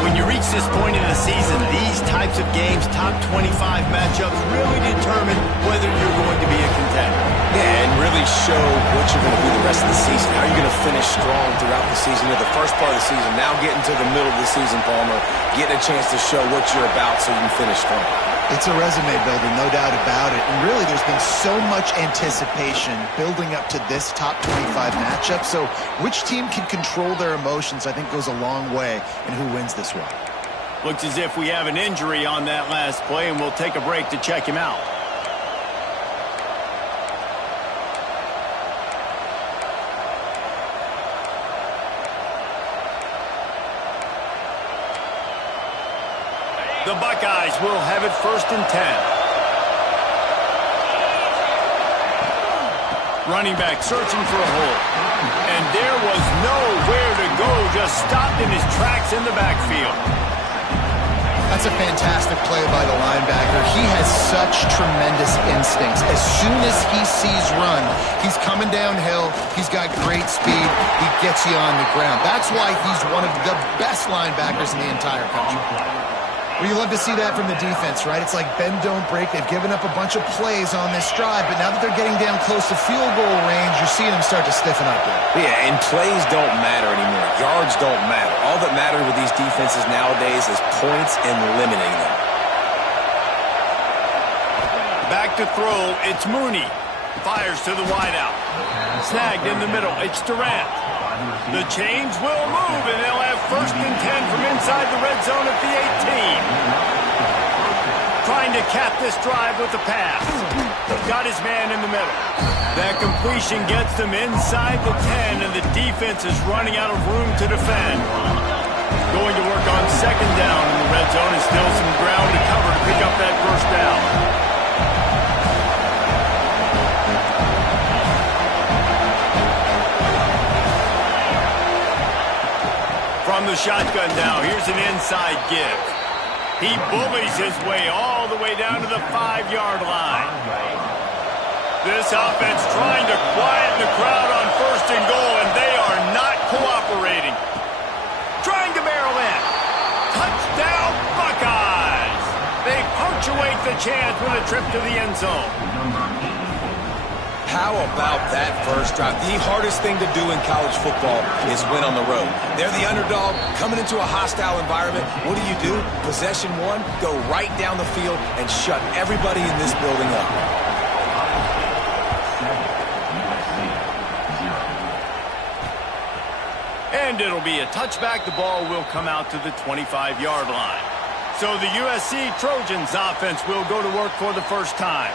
When you reach this point in the season, these types of games, top 25 matchups, really determine whether you're going to be a contender. Yeah, and really show what you're going to do the rest of the season. How you're going to finish strong throughout the season. You're the first part of the season, now getting to the middle of the season, Palmer, getting a chance to show what you're about so you can finish strong. It's a resume builder, no doubt about it. And really, there's been so much anticipation building up to this top 25 matchup. So which team can control their emotions, I think, goes a long way in who wins this one. Looks as if we have an injury on that last play, and we'll take a break to check him out. The Buckeyes will have it 1st and 10. Running back searching for a hole. And there was nowhere to go, just stopped in his tracks in the backfield. That's a fantastic play by the linebacker. He has such tremendous instincts. As soon as he sees run, he's coming downhill. He's got great speed. He gets you on the ground. That's why he's one of the best linebackers in the entire country. Well, you love to see that from the defense, right? It's like bend, don't break. They've given up a bunch of plays on this drive, but now that they're getting down close to field goal range, you're seeing them start to stiffen up there. Yeah, and plays don't matter anymore. Yards don't matter. All that matters with these defenses nowadays is points and limiting them. Back to throw, it's Mooney. Fires to the wideout. Snagged in the middle, it's Durant. The chains will move, and they'll have 1st and 10 from inside the red zone at the 18. Trying to cap this drive with the pass. Got his man in the middle. That completion gets them inside the 10, and the defense is running out of room to defend. Going to work on 2nd down in the red zone, and still some ground to cover to pick up that 1st down. From the shotgun now, here's an inside give. He bullies his way all the way down to the 5-yard line. This offense trying to quiet the crowd on 1st and goal, and they are not cooperating. Trying to barrel in. Touchdown, Buckeyes! They punctuate the chance with a trip to the end zone. How about that first drive? The hardest thing to do in college football is win on the road. They're the underdog, coming into a hostile environment. What do? Possession 1, go right down the field and shut everybody in this building up. And it'll be a touchback. The ball will come out to the 25-yard line. So the USC Trojans offense will go to work for the first time.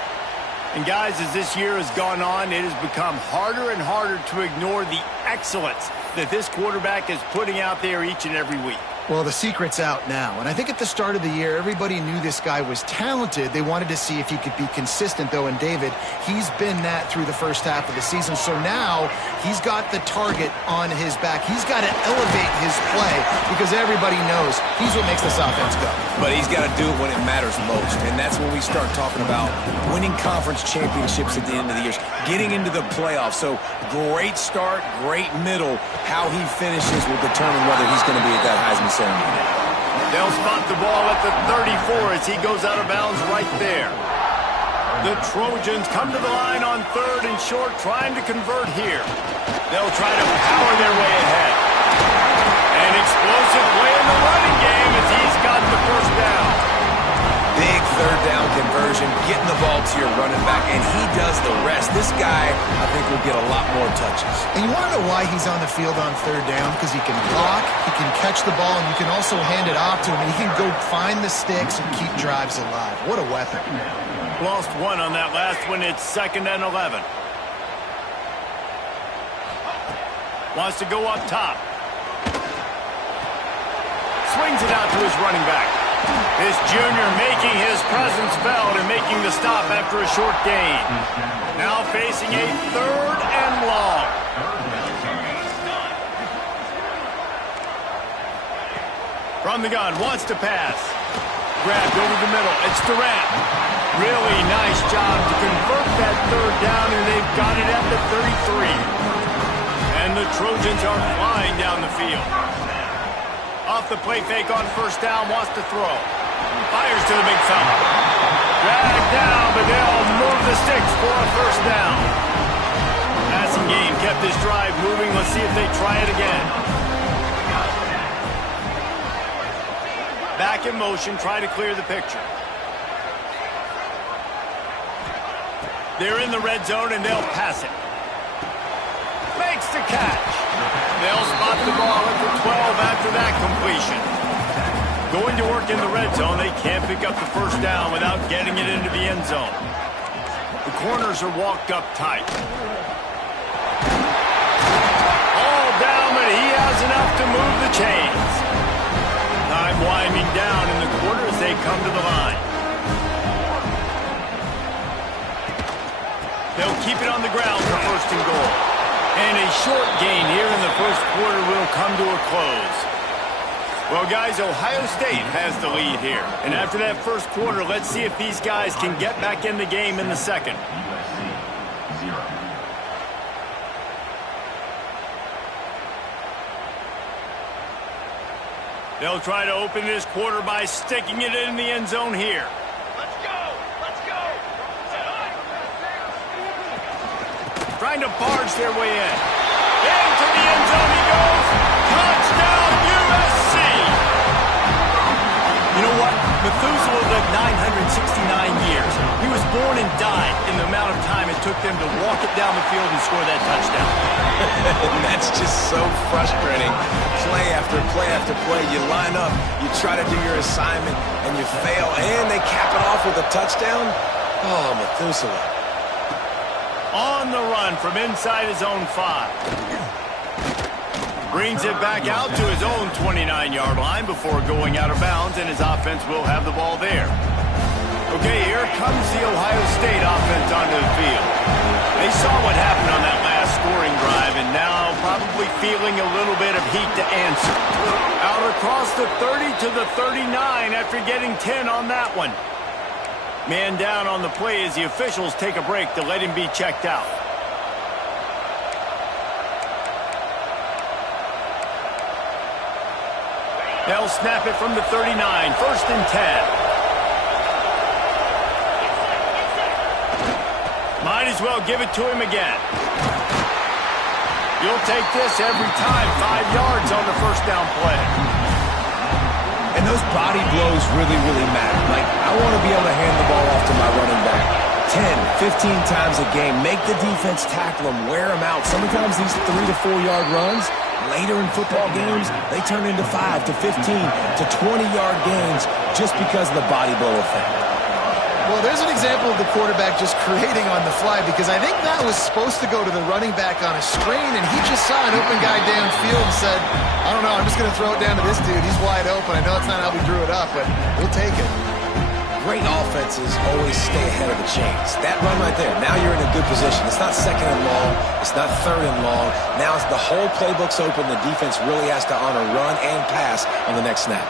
And guys, as this year has gone on, it has become harder and harder to ignore the excellence that this quarterback is putting out there each and every week. Well, the secret's out now, and I think at the start of the year, everybody knew this guy was talented. They wanted to see if he could be consistent, though, and David, he's been that through the first half of the season. So now he's got the target on his back. He's got to elevate his play because everybody knows he's what makes this offense go. But he's got to do it when it matters most, and that's when we start talking about winning conference championships at the end of the year, getting into the playoffs. So great start, great middle. How he finishes will determine whether he's going to be at that Heisman ceremony. They'll spot the ball at the 34 as he goes out of bounds right there. The Trojans come to the line on 3rd and short, trying to convert here. They'll try to power their way ahead. An explosive play in the running game as he's got the 1st down. Big 3rd down conversion, getting the ball to your running back, and he does the rest. This guy, I think, will get a lot more touches. And you want to know why he's on the field on 3rd down? Because he can block, he can catch the ball, and you can also hand it off to him, and he can go find the sticks and keep drives alive. What a weapon. Lost 1 on that last one. It's 2nd and 11. Wants to go up top. Swings it out to his running back. This junior making his presence felt and making the stop after a short gain. Now facing a 3rd and long. From the gun, wants to pass. Grabbed over the middle. It's Durant. Really nice job to convert that 3rd down, and they've got it at the 33. And the Trojans are flying down the field. Off the play fake on 1st down, wants to throw. Fires to the big fella. Dragged down, but they'll move the sticks for a 1st down. Passing game kept this drive moving. Let's see if they try it again. Back in motion, try to clear the picture. They're in the red zone, and they'll pass it. Makes the catch. They'll spot the ball at the 12 after that completion. Going to work in the red zone, they can't pick up the 1st down without getting it into the end zone. The corners are walked up tight. All down, but he has enough to move the chains. Time winding down in the quarter as they come to the line. They'll keep it on the ground for 1st and goal. And a short gain here in the 1st quarter will come to a close. Well, guys, Ohio State has the lead here. And after that 1st quarter, let's see if these guys can get back in the game in the 2nd. They'll try to open this quarter by sticking it in the end zone here. Let's go! Let's go! Trying to barge their way in. Into the end zone he goes. Touchdown, USC! You know what? Methuselah lived 969 years. He was born and died in the amount of time it took them to walk it down the field and score that touchdown. That's just so frustrating. Play after play after play. You line up, you try to do your assignment, and you fail, and they cap it off with a touchdown? Oh, Methuselah. On the run from inside his own 5. Brings it back out to his own 29-yard line before going out of bounds, and his offense will have the ball there. Okay, here comes the Ohio State offense onto the field. They saw what happened on that last scoring drive, and now probably feeling a little bit of heat to answer. Out across the 30 to the 39 after getting 10 on that one. Man down on the play as the officials take a break to let him be checked out. They'll snap it from the 39, 1st and 10. Might as well give it to him again. You'll take this every time, 5 yards on the first down play. And those body blows really, really matter. Like, I want to be able to hand the ball off to my running back 10, 15 times a game. Make the defense tackle them, wear them out. Sometimes these 3 to 4 yard runs, later in football games, they turn into 5 to 15 to 20-yard gains just because of the body blow effect. Well, there's an example of the quarterback just creating on the fly, because I think that was supposed to go to the running back on a screen, and he just saw an open guy downfield and said, I don't know, I'm just going to throw it down to this dude. He's wide open. I know it's not how we drew it up, but we'll take it. Great offenses always stay ahead of the chains. That run right there, now you're in a good position. It's not 2nd and long. It's not 3rd and long. Now the whole playbook's open. The defense really has to honor run and pass on the next snap.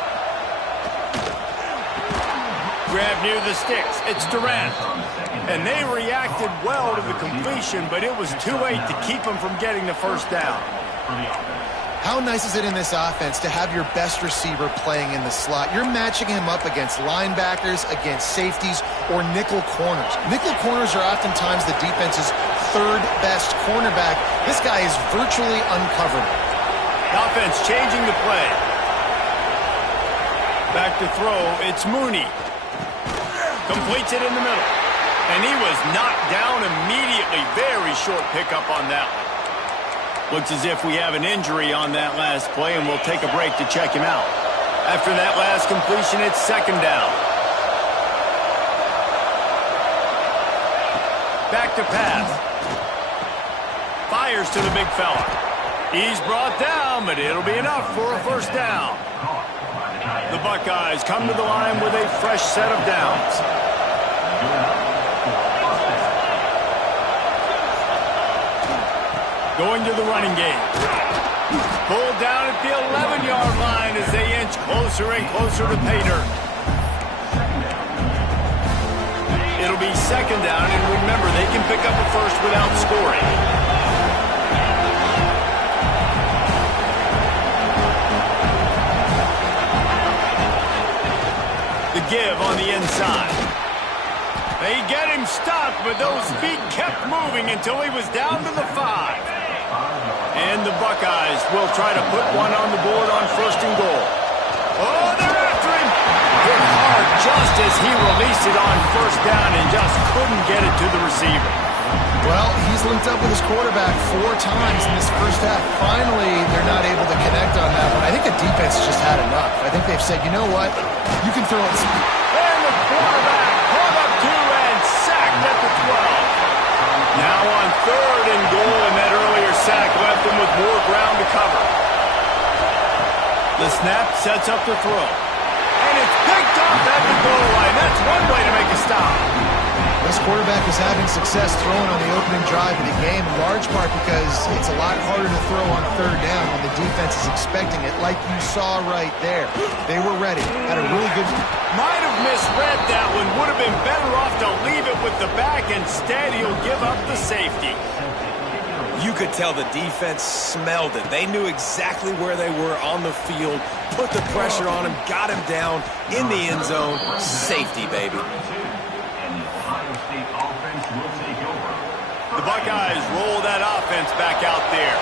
Grab near the sticks. It's Durant. And they reacted well to the completion, but it was too late to keep them from getting the first down. How nice is it in this offense to have your best receiver playing in the slot? You're matching him up against linebackers, against safeties, or nickel corners. Nickel corners are oftentimes the defense's 3rd best cornerback. This guy is virtually uncoverable. Offense changing the play. Back to throw. It's Mooney. Completes it in the middle. And he was knocked down immediately. Very short pickup on that one. Looks as if we have an injury on that last play, and we'll take a break to check him out. After that last completion, it's 2nd down. Back to pass. Fires to the big fella. He's brought down, but it'll be enough for a first down. The Buckeyes come to the line with a fresh set of downs. Going to the running game. Pulled down at the 11-yard line as they inch closer and closer to pay dirt. It'll be 2nd down, and remember, they can pick up a first without scoring. The give on the inside. They get him stopped, but those feet kept moving until he was down to the 5. And the Buckeyes will try to put one on the board on 1st and goal. Oh, they're after him! Hit hard just as he released it on 1st down and just couldn't get it to the receiver. Well, he's linked up with his quarterback 4 times in this first half. Finally, they're not able to connect on that one. I think the defense just had enough. I think they've said, you know what? You can throw it. And the quarterback caught up to and sacked at the 12. Now on 3rd and goal, and that earlier sack left them with more ground to cover. The snap sets up the throw. And it's picked off at the goal line. That's one way to make a stop. This quarterback is having success throwing on the opening drive of the game, in large part because it's a lot harder to throw on 3rd down when the defense is expecting it, like you saw right there. They were ready. Had a really good... Might have misread that one. Would have been better off to leave it with the back. Instead, he'll give up the safety. You could tell the defense smelled it. They knew exactly where they were on the field, put the pressure on him, got him down in the end zone. Safety, baby. And the Ohio State offense will take over. The Buckeyes roll that offense back out there.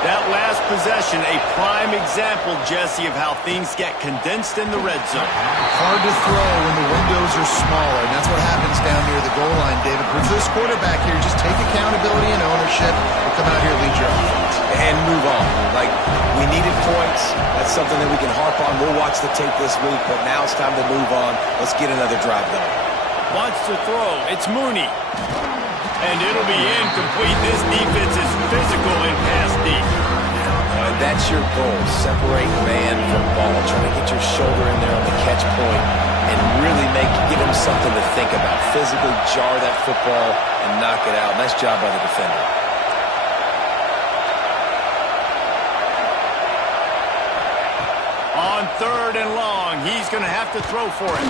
That last possession, a prime example, Jesse, of how things get condensed in the red zone. Hard to throw when the windows are smaller, and that's what happens down near the goal line, David. But for this quarterback here, just take accountability and ownership and come out here and lead your offense. And move on. Like, we needed points. That's something that we can harp on. We'll watch the tape this week, but now it's time to move on. Let's get another drive going. Wants to throw. It's Mooney. And it'll be incomplete. This defense is physical in pass deep. That's your goal. Separate man from ball. Try to get your shoulder in there on the catch point and really give him something to think about. Physically jar that football and knock it out. Nice job by the defender. On 3rd and long, he's going to have to throw for it.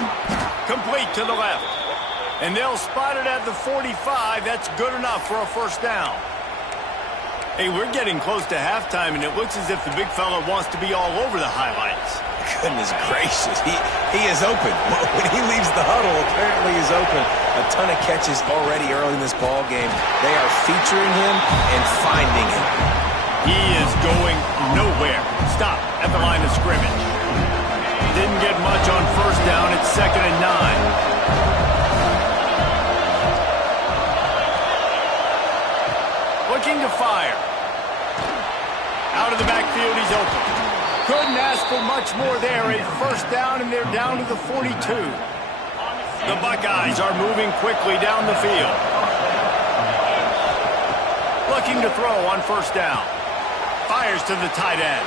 Complete to the left. And they'll spot it at the 45. That's good enough for a first down. Hey, we're getting close to halftime, and it looks as if the big fella wants to be all over the highlights. Goodness gracious. He is open. When he leaves the huddle, apparently he's open. A ton of catches already early in this ball game. They are featuring him and finding him. He is going nowhere. Stop at the line of scrimmage. Didn't get much on first down. It's 2nd and 9. Looking to fire. Out of the backfield, he's open. Couldn't ask for much more there. A first down, and they're down to the 42. The Buckeyes are moving quickly down the field. Looking to throw on first down. Fires to the tight end.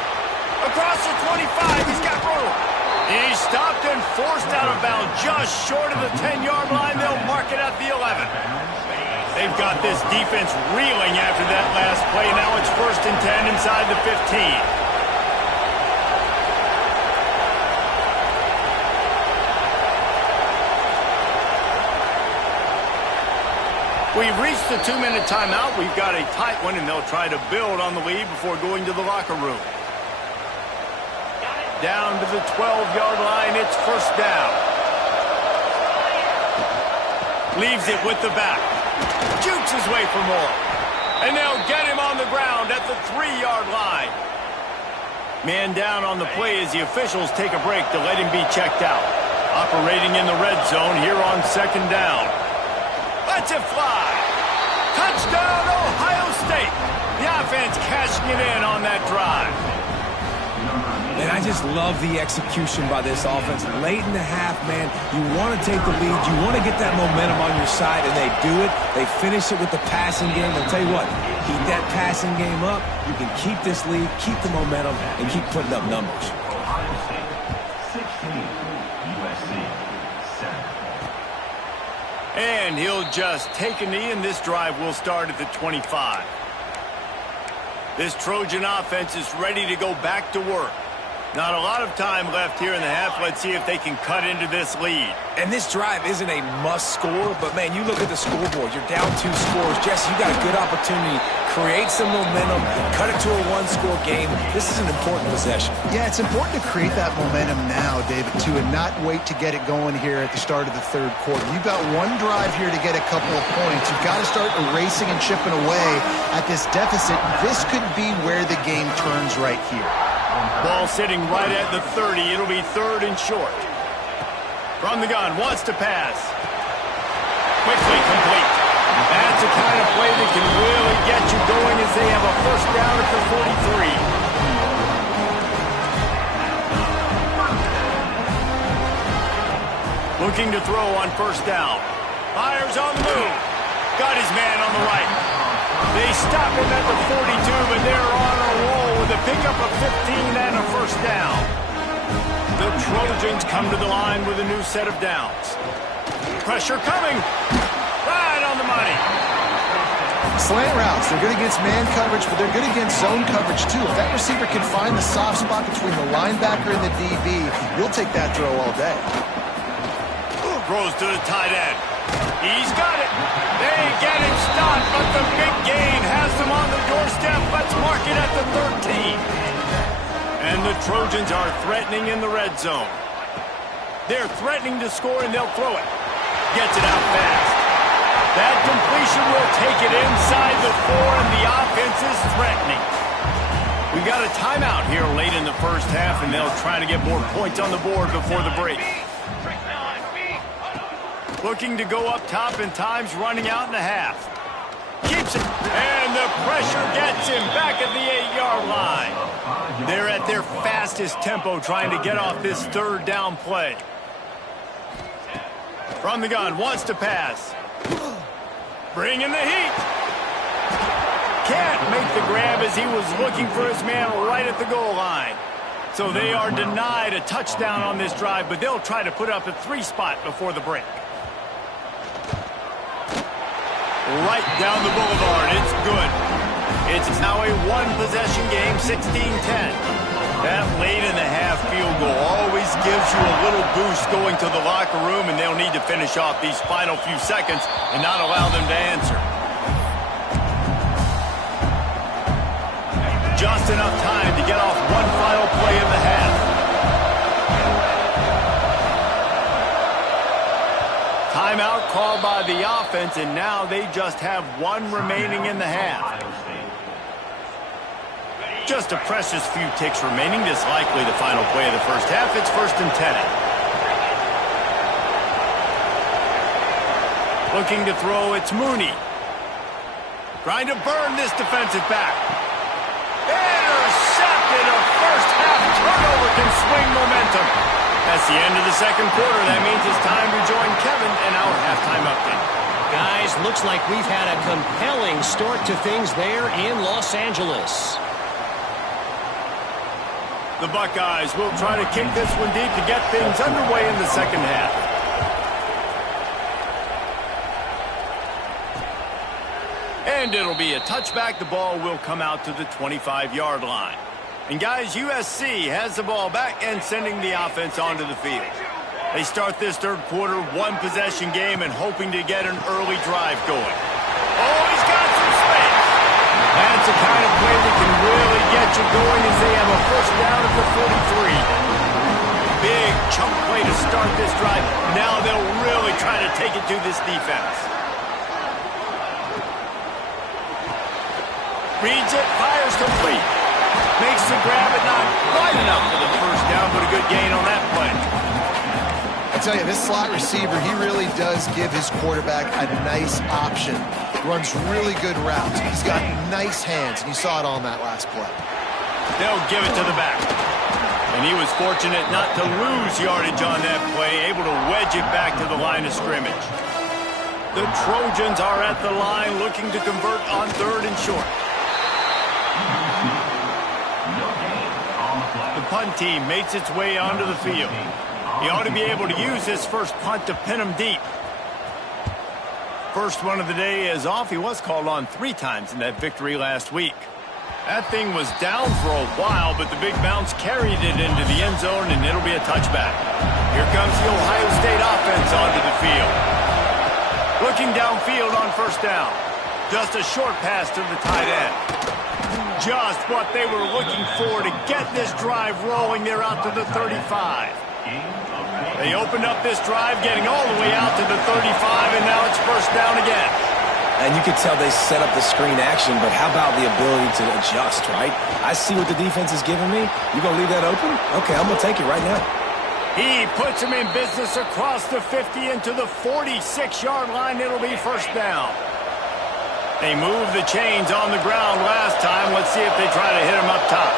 Across the 25, he's got room. He's stopped and forced out of bounds just short of the 10-yard line. They'll mark it at the 11. They've got this defense reeling after that last play. Now it's 1st and 10 inside the 15. We've reached the 2-minute timeout. We've got a tight one, and they'll try to build on the lead before going to the locker room. Down to the 12-yard line. It's first down. Leaves it with the back. Jukes his way for more. And they'll get him on the ground at the 3-yard line. Man down on the play as the officials take a break to let him be checked out. Operating in the red zone here on 2nd down. Lets it fly. Touchdown, Ohio State. The offense cashing it in on that drive. And I just love the execution by this offense. Late in the half, man, you want to take the lead. You want to get that momentum on your side, and they do it. They finish it with the passing game. I'll tell you what, keep that passing game up. You can keep this lead, keep the momentum, and keep putting up numbers. Ohio State 16, USC 7. And he'll just take a knee, and this drive will start at the 25. This Trojan offense is ready to go back to work. Not a lot of time left here in the half. Let's see if they can cut into this lead. And this drive isn't a must score, but, man, you look at the scoreboard. You're down 2 scores. Jesse, you got a good opportunity. Create some momentum. Cut it to a 1-score game. This is an important possession. Yeah, it's important to create that momentum now, David, too, and not wait to get it going here at the start of the 3rd quarter. You've got one drive here to get a couple of points. You've got to start erasing and chipping away at this deficit. This could be where the game turns right here. Ball sitting right at the 30. It'll be 3rd and short. From the gun, wants to pass. Quickly complete. That's the kind of play that can really get you going as they have a first down at the 43. Looking to throw on first down. Fires on the move. Got his man on the right. They stop him at the 42, but they're on a roll with a pickup of 15 and a first down. The Trojans come to the line with a new set of downs. Pressure coming. Right on the money. Slant routes, they're good against man coverage, but they're good against zone coverage, too. If that receiver can find the soft spot between the linebacker and the DB, you'll take that throw all day. Throws to the tight end. He's got it. They get him stopped, but the big gain has them on the And the Trojans are threatening in the red zone. They're threatening to score, and they'll throw it. Gets it out fast. That completion will take it inside the 4, and the offense is threatening. We've got a timeout here late in the first half, and they'll try to get more points on the board before the break. Looking to go up top, and time's running out in the half. Keeps it, and the pressure gets him back at the 8-yard line. They're at their fastest tempo trying to get off this third down play. From the gun, wants to pass. Bringing the heat. Can't make the grab as he was looking for his man right at the goal line. So they are denied a touchdown on this drive, but they'll try to put up a 3 spot before the break. Right down the boulevard. It's good. It's now a one-possession game, 16-10. That late-in-the-half field goal always gives you a little boost going to the locker room, and they'll need to finish off these final few seconds and not allow them to answer. Just enough time to get off one final play of the half. Timeout called by the offense, and now they just have one remaining in the half. Just a precious few ticks remaining. This likely the final play of the first half. It's 1st and 10. Looking to throw, it's Mooney. Trying to burn this defensive back. Intercepted. A first half turnover can swing momentum. That's the end of the second quarter. That means it's time to join Kevin in our halftime update. Guys, looks like we've had a compelling start to things there in Los Angeles. The Buckeyes will try to kick this one deep to get things underway in the second half. And it'll be a touchback. The ball will come out to the 25-yard line. And guys, USC has the ball back and sending the offense onto the field. They start this third quarter one-possession game and hoping to get an early drive going. Oh, he's got some space. That's the kind of play that can really get you going as they have a first down at the 43. Big chunk play to start this drive. Now they'll really try to take it to this defense. Reads it, fires complete. Makes the grab, but not quite enough for the first down, but a good gain on that play. I tell you, this slot receiver, he really does give his quarterback a nice option. Runs really good routes. He's got nice hands, and you saw it all in that last play. They'll give it to the back. And he was fortunate not to lose yardage on that play, able to wedge it back to the line of scrimmage. The Trojans are at the line looking to convert on 3rd and short. The punt team makes its way onto the field. He ought to be able to use this first punt to pin him deep. First one of the day is off. He was called on 3 times in that victory last week. That thing was down for a while, but the big bounce carried it into the end zone, and it'll be a touchback. Here comes the Ohio State offense onto the field. Looking downfield on first down. Just a short pass to the tight end. Just what they were looking for to get this drive rolling. They're out to the 35. They opened up this drive, getting all the way out to the 35, and now it's first down again. And you could tell they set up the screen action, but how about the ability to adjust, right? I see what the defense is giving me. You going to leave that open? Okay, I'm going to take it right now. He puts him in business across the 50 into the 46-yard line. It'll be first down. They moved the chains on the ground last time. Let's see if they try to hit him up top.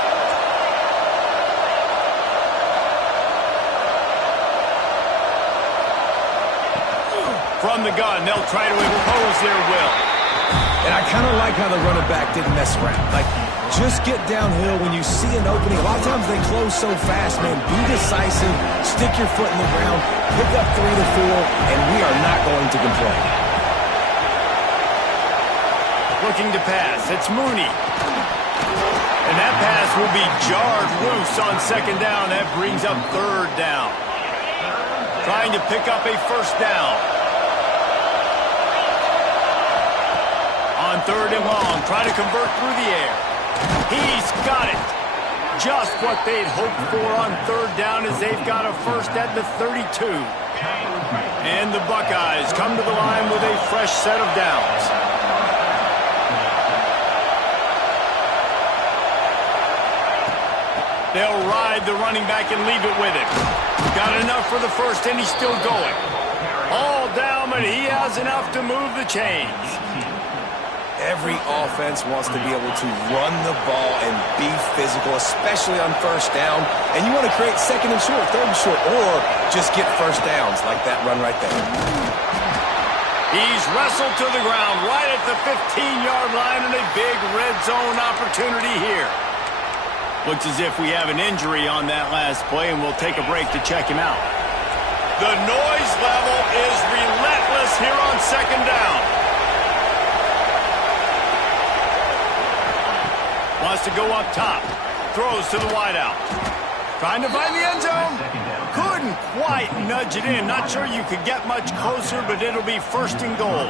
From the gun, they'll try to impose their will. And I kind of like how the running back didn't mess around. Like, just get downhill when you see an opening. A lot of times they close so fast, man. Be decisive, stick your foot in the ground, pick up 3 to 4, and we are not going to complain. Looking to pass, it's Mooney. And that pass will be jarred loose on second down. That brings up third down. Trying to pick up a first down. On 3rd and long, try to convert through the air. He's got it. just what they'd hoped for on third down as they've got a first at the 32. And the Buckeyes come to the line with a fresh set of downs. They'll ride the running back and leave it with him. Got enough for the first, and he's still going. All down, but he has enough to move the chains. Every offense wants to be able to run the ball and be physical, especially on first down. And you want to create second and short, third and short, or just get first downs like that run right there. He's wrestled to the ground right at the 15-yard line, and a big red zone opportunity here. Looks as if we have an injury on that last play, and we'll take a break to check him out. The noise level is relentless here on second down. Wants to go up top. Throws to the wideout. Trying to find the end zone. Couldn't quite nudge it in. Not sure you could get much closer, but it'll be first and goal.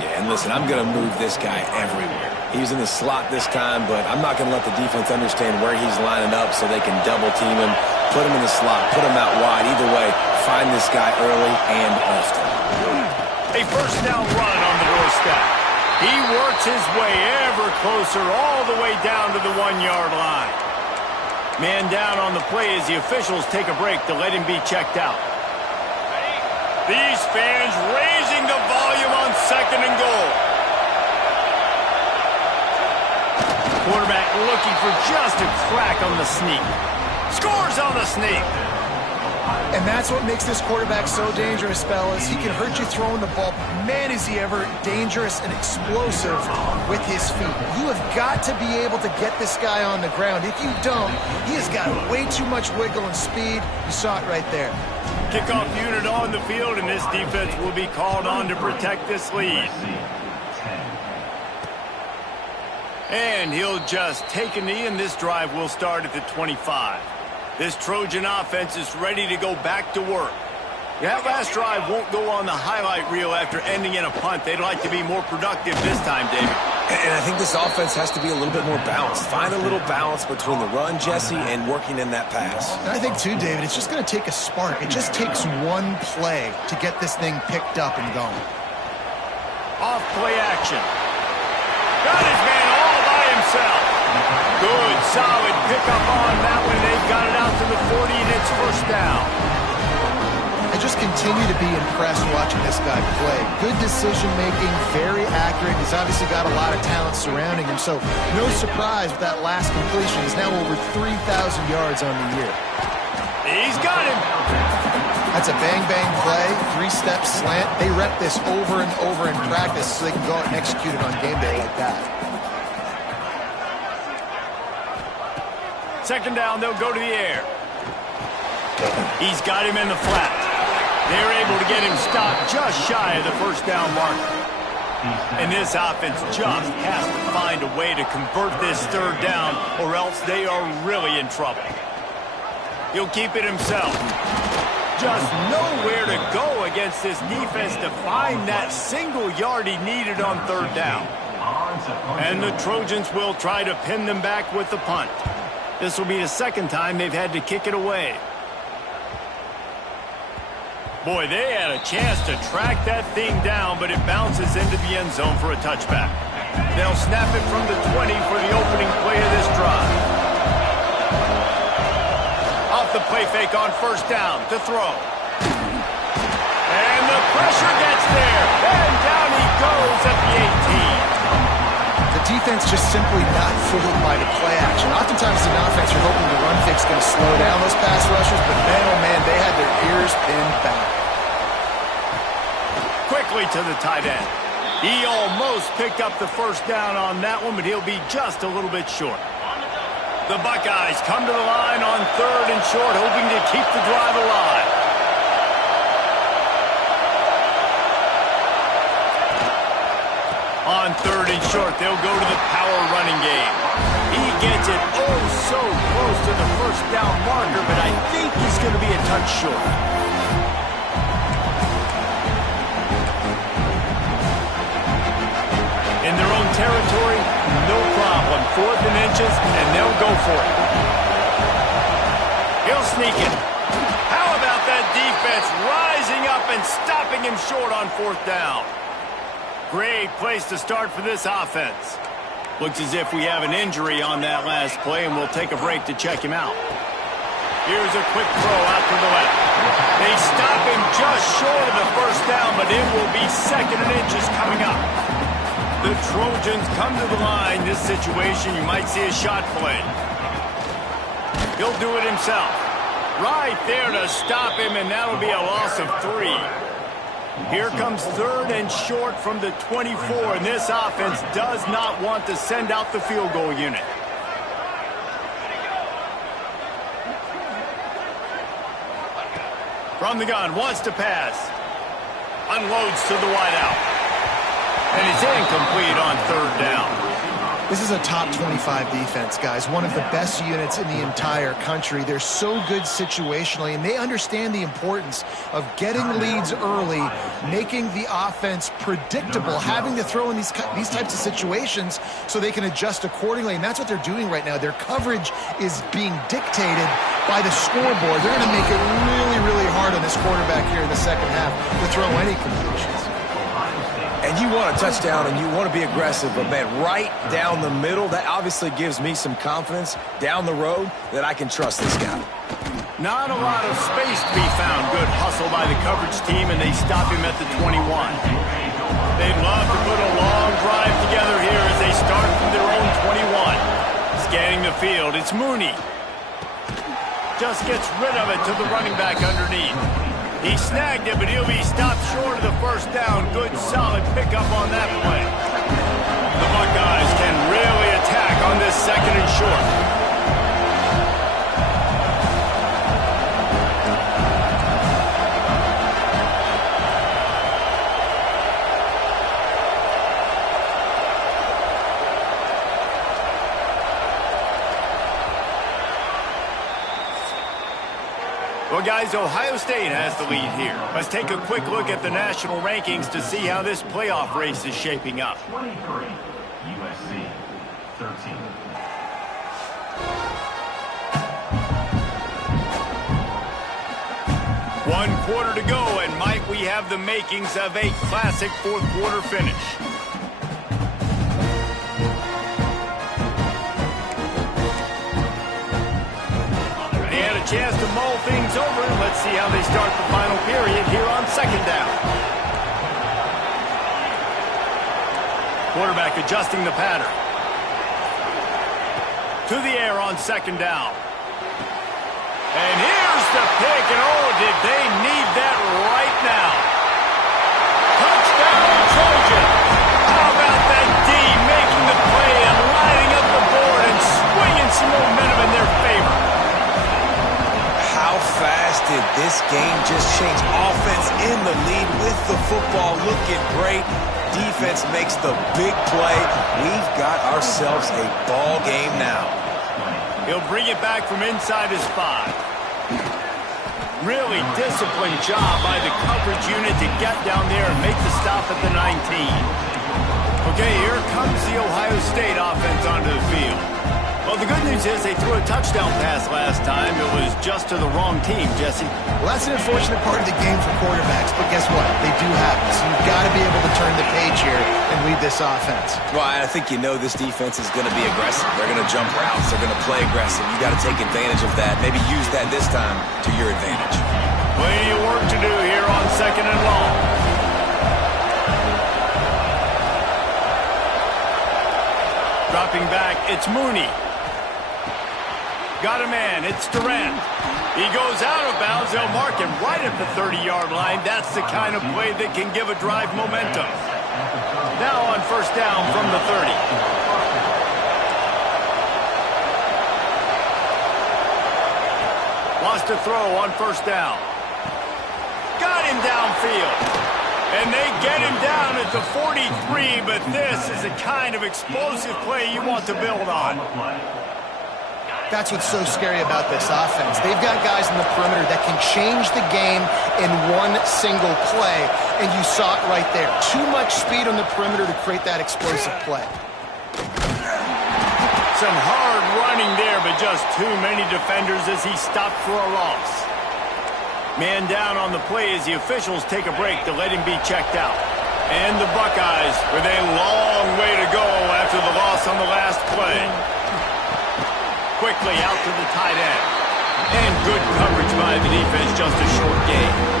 Yeah, and listen, I'm going to move this guy everywhere. He's in the slot this time, but I'm not going to let the defense understand where he's lining up so they can double team him, put him in the slot, put him out wide. Either way, find this guy early and often. A first down run on the doorstep. He works his way ever closer all the way down to the 1-yard line. Man down on the play as the officials take a break to let him be checked out. These fans raising the volume on second and goal. Quarterback looking for just a crack on the sneak. Scores on the sneak. And that's what makes this quarterback so dangerous, fellas. He can hurt you throwing the ball. Man, is he ever dangerous and explosive with his feet. You have got to be able to get this guy on the ground. If you don't, he has got way too much wiggle and speed. You saw it right there. Kickoff unit on the field, and this defense will be called on to protect this lead. And he'll just take a knee, and this drive will start at the 25. This Trojan offense is ready to go back to work. That last drive won't go on the highlight reel after ending in a punt. They'd like to be more productive this time, David. And I think this offense has to be a little bit more balanced. Find a little balance between the run, Jesse, and working in that pass. And I think, too, David, it's just going to take a spark. It just takes one play to get this thing picked up and going. Off play action. Got his man all by himself. Good, solid pickup on that one. They've got it out to the 40, and it's first down. I just continue to be impressed watching this guy play. Good decision-making, very accurate. He's obviously got a lot of talent surrounding him, so no surprise with that last completion. He's now over 3,000 yards on the year. He's got him. That's a bang-bang play, three-step slant. They rep this over and over in practice so they can go out and execute it on game day like that. Second down, they'll go to the air. He's got him in the flat. They're able to get him stopped just shy of the first down marker. And this offense just has to find a way to convert this third down, or else they are really in trouble. He'll keep it himself. Just nowhere to go against this defense to find that single yard he needed on third down. And the Trojans will try to pin them back with the punt. This will be the second time they've had to kick it away. Boy, they had a chance to track that thing down, but it bounces into the end zone for a touchback. They'll snap it from the 20 for the opening play of this drive. Off the play fake on first down to throw. And the pressure gets there. And down he goes at the 18. The defense just simply not fooled by the play action. Oftentimes as an offense, you're hoping the run fake's going to slow down those pass rushers, but man, oh man, they had their ears pinned back. Quickly to the tight end. He almost picked up the first down on that one, but he'll be just a little bit short. The Buckeyes come to the line on third and short, hoping to keep the drive alive. On third and short, they'll go to the power running game. He gets it oh so close to the first down marker, but I think he's going to be a touch short. In their own territory, no problem. 4th and inches, and they'll go for it. He'll sneak it. How about that defense rising up and stopping him short on 4th down? Great place to start for this offense. Looks as if we have an injury on that last play, and we'll take a break to check him out. Here's a quick throw out to the left. They stop him just short of the 1st down, but it will be 2nd and inches coming up. The Trojans come to the line. This situation, you might see a shot play. He'll do it himself. Right there to stop him, and that'll be a loss of 3. Here comes 3rd and short from the 24, and this offense does not want to send out the field goal unit. From the gun, wants to pass. Unloads to the wideout. And it's incomplete on 3rd down. This is a top 25 defense, guys. One of the best units in the entire country. They're so good situationally, and they understand the importance of getting leads early, making the offense predictable, having to throw in these types of situations so they can adjust accordingly, and that's what they're doing right now. Their coverage is being dictated by the scoreboard. They're going to make it really, really hard on this quarterback here in the second half to throw any completions. And you want a touchdown and you want to be aggressive, but man, right down the middle, that obviously gives me some confidence down the road that I can trust this guy. Not a lot of space to be found. Good hustle by the coverage team, and they stop him at the 21. They'd love to put a long drive together here as they start from their own 21. Scanning the field, it's Mooney. Just gets rid of it to the running back underneath. He snagged it, but he'll be stopped short of the 1st down. Good, solid pickup on that play. The Buckeyes can really attack on this 2nd and short. Well, guys, Ohio State has the lead here. Let's take a quick look at the national rankings to see how this playoff race is shaping up. 23, USC, 13. One quarter to go, and Mike, we have the makings of a classic 4th quarter finish. Chance to mull things over, and let's see how they start the final period here on 2nd down. Quarterback adjusting the pattern. To the air on 2nd down. And here's the pick, and oh, did they need that right now. Touchdown, Trojan. How about that D making the play and lining up the board and swinging some momentum in their favor. How fast did this game just change? Offense in the lead with the football, looking great. Defense makes the big play. We've got ourselves a ball game now. He'll bring it back from inside his 5. Really disciplined job by the coverage unit to get down there and make the stop at the 19. Okay, here comes the Ohio State offense onto the field. Well, the good news is they threw a touchdown pass last time. It was just to the wrong team, Jesse. Well, that's an unfortunate part of the game for quarterbacks, but guess what? They do happen. So you've got to be able to turn the page here and lead this offense. Well, I think you know this defense is going to be aggressive. They're going to jump routes. They're going to play aggressive. You got to take advantage of that. Maybe use that this time to your advantage. Plenty of work to do here on 2nd and long. Dropping back, it's Mooney. Got a man, it's Durant. He goes out of bounds. They'll mark him right at the 30-yard line. That's the kind of play that can give a drive momentum. Now on 1st down from the 30. Lost a throw on 1st down. Got him downfield. And they get him down at the 43, but this is the kind of explosive play you want to build on. That's what's so scary about this offense. They've got guys in the perimeter that can change the game in one single play, and you saw it right there. Too much speed on the perimeter to create that explosive play. Some hard running there, but just too many defenders as he stopped for a loss. Man down on the play as the officials take a break to let him be checked out. And the Buckeyes with a long way to go after the loss on the last play. Quickly out to the tight end. And good coverage by the defense, just a short gain.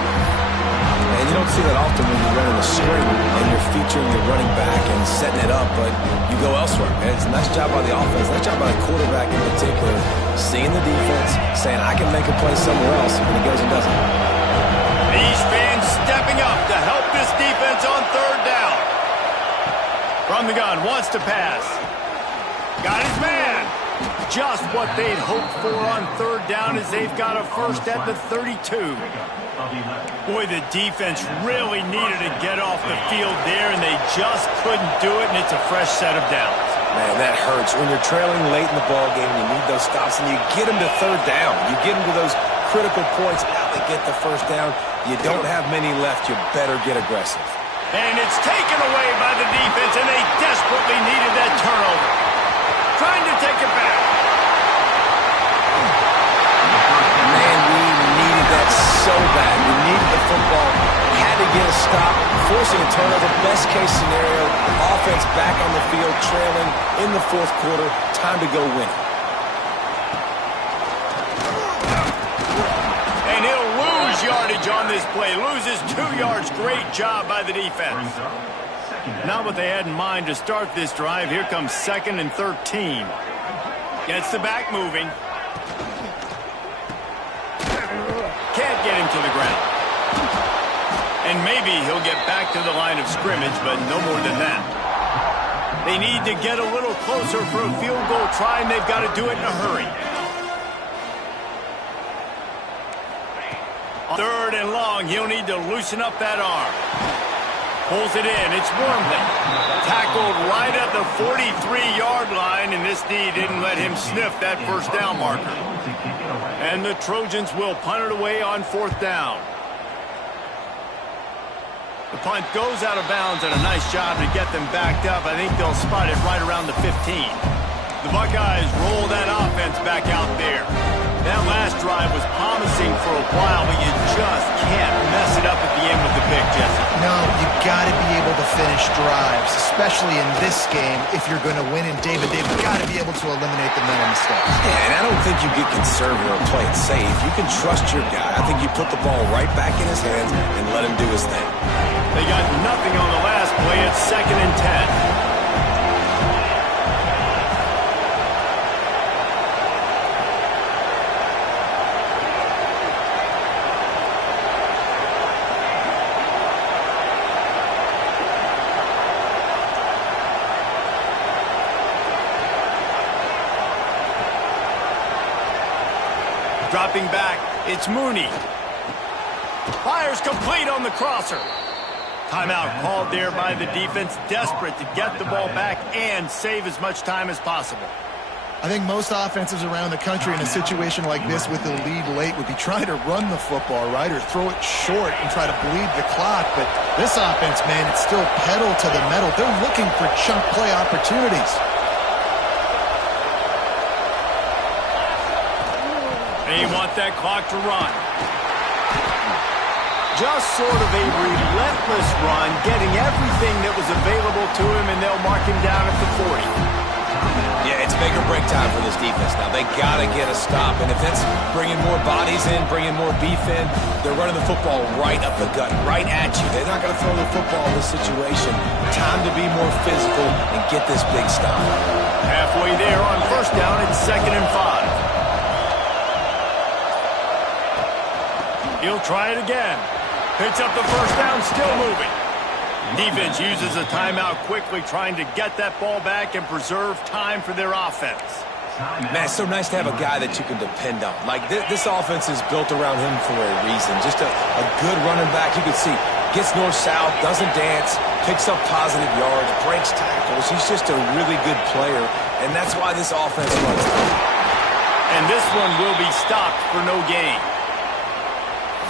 And you don't see that often when you're running a string and you're featuring your running back and setting it up, but you go elsewhere. And it's a nice job by the offense, nice job by the quarterback in particular, seeing the defense, saying, I can make a play somewhere else, and he goes and does it. These fans stepping up to help this defense on third down. From the gun, wants to pass. Got his man. Just what they'd hoped for on third down as they've got a first at the 32. Boy, the defense really needed to get off the field there, and they just couldn't do it, and it's a fresh set of downs. Man, that hurts. When you're trailing late in the ball game, you need those stops, and you get them to third down. You get them to those critical points. Now they get the first down. You don't have many left. You better get aggressive. And it's taken away by the defense, and they desperately needed that turnover. Trying to take it back. Man, we needed that so bad. We needed the football. Had to get a stop, forcing a turnover. Best case scenario, offense back on the field, trailing in the fourth quarter. Time to go win. And he'll lose yardage on this play. Loses 2 yards. Great job by the defense. Not what they had in mind to start this drive. Here comes 2nd and 13. Gets the back moving. Can't get him to the ground. And maybe he'll get back to the line of scrimmage, but no more than that. They need to get a little closer for a field goal try, and they've got to do it in a hurry. 3rd and long, he'll need to loosen up that arm. Pulls it in. It's Wormley. Tackled right at the 43-yard line, and this D didn't let him sniff that first down marker. And the Trojans will punt it away on 4th down. The punt goes out of bounds, and a nice job to get them backed up. I think they'll spot it right around the 15. The Buckeyes roll that offense back out there. That last drive was promising for a while, but you just can't mess it up at the end with the pick, Jesse. No, you got to be able to finish drives, especially in this game if you're going to win. And they've got to be able to eliminate the mental mistakes. Yeah, and I don't think you get conservative or play it safe. You can trust your guy. I think you put the ball right back in his hands and let him do his thing. They got nothing on the last play. It's 2nd and 10. Dropping back, it's Mooney. Fires complete on the crosser. Timeout called there by the defense, desperate to get the ball back and save as much time as possible. I think most offenses around the country in a situation like this with the lead late would be trying to run the football, right, or throw it short and try to bleed the clock. But this offense, man, it's still pedal to the metal. They're looking for chunk play opportunities. They want that clock to run. Just sort of a relentless run, getting everything that was available to him, and they'll mark him down at the 40. Yeah, it's make or break time for this defense now. They got to get a stop, and if it's bringing more bodies in, bringing more beef in, they're running the football right up the gut, right at you. They're not going to throw the football in this situation. Time to be more physical and get this big stop. Halfway there on 1st down, it's 2nd and 5. He'll try it again. Picks up the first down, still moving. Defense uses a timeout quickly, trying to get that ball back and preserve time for their offense. Man, it's so nice to have a guy that you can depend on. Like, this offense is built around him for a reason. Just a good running back. You can see, gets north-south, doesn't dance, picks up positive yards, breaks tackles. He's just a really good player, and that's why this offense runs. And this one will be stopped for no gain.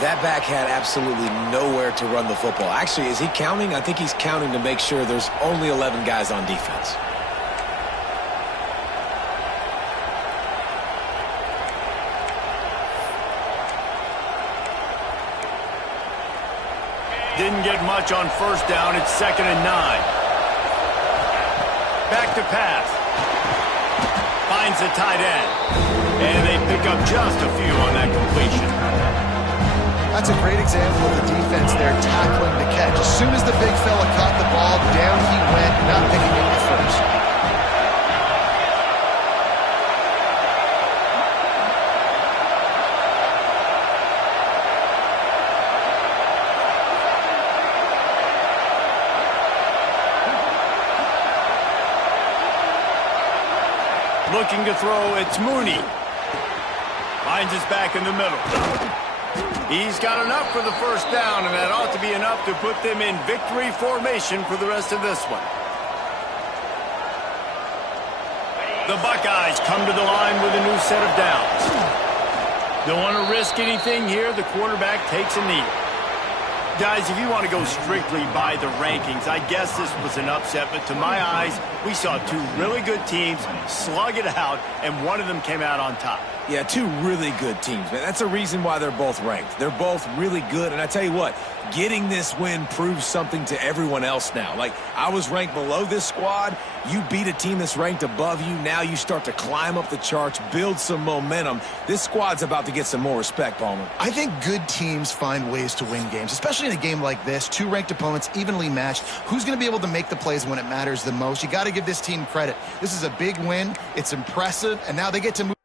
That back had absolutely nowhere to run the football. Actually, is he counting? I think he's counting to make sure there's only 11 guys on defense. Didn't get much on first down. It's 2nd and 9. Back to pass. Finds the tight end. And they pick up just a few on that completion. That's a great example of the defense there tackling the catch. As soon as the big fella caught the ball, down he went, not picking it at first. Looking to throw, it's Mooney. Finds his back in the middle. He's got enough for the first down, and that ought to be enough to put them in victory formation for the rest of this one. The Buckeyes come to the line with a new set of downs. Don't want to risk anything here. The quarterback takes a knee. Guys, if you want to go strictly by the rankings, I guess this was an upset, but to my eyes, we saw two really good teams slug it out, and one of them came out on top. Yeah, two really good teams, man. That's a reason why they're both ranked. They're both really good, and I tell you what, getting this win proves something to everyone else now. Like, I was ranked below this squad. You beat a team that's ranked above you. Now you start to climb up the charts, build some momentum. This squad's about to get some more respect, Palmer. I think good teams find ways to win games, especially in a game like this. Two ranked opponents, evenly matched. Who's going to be able to make the plays when it matters the most? You got to give this team credit. This is a big win. It's impressive, and now they get to move.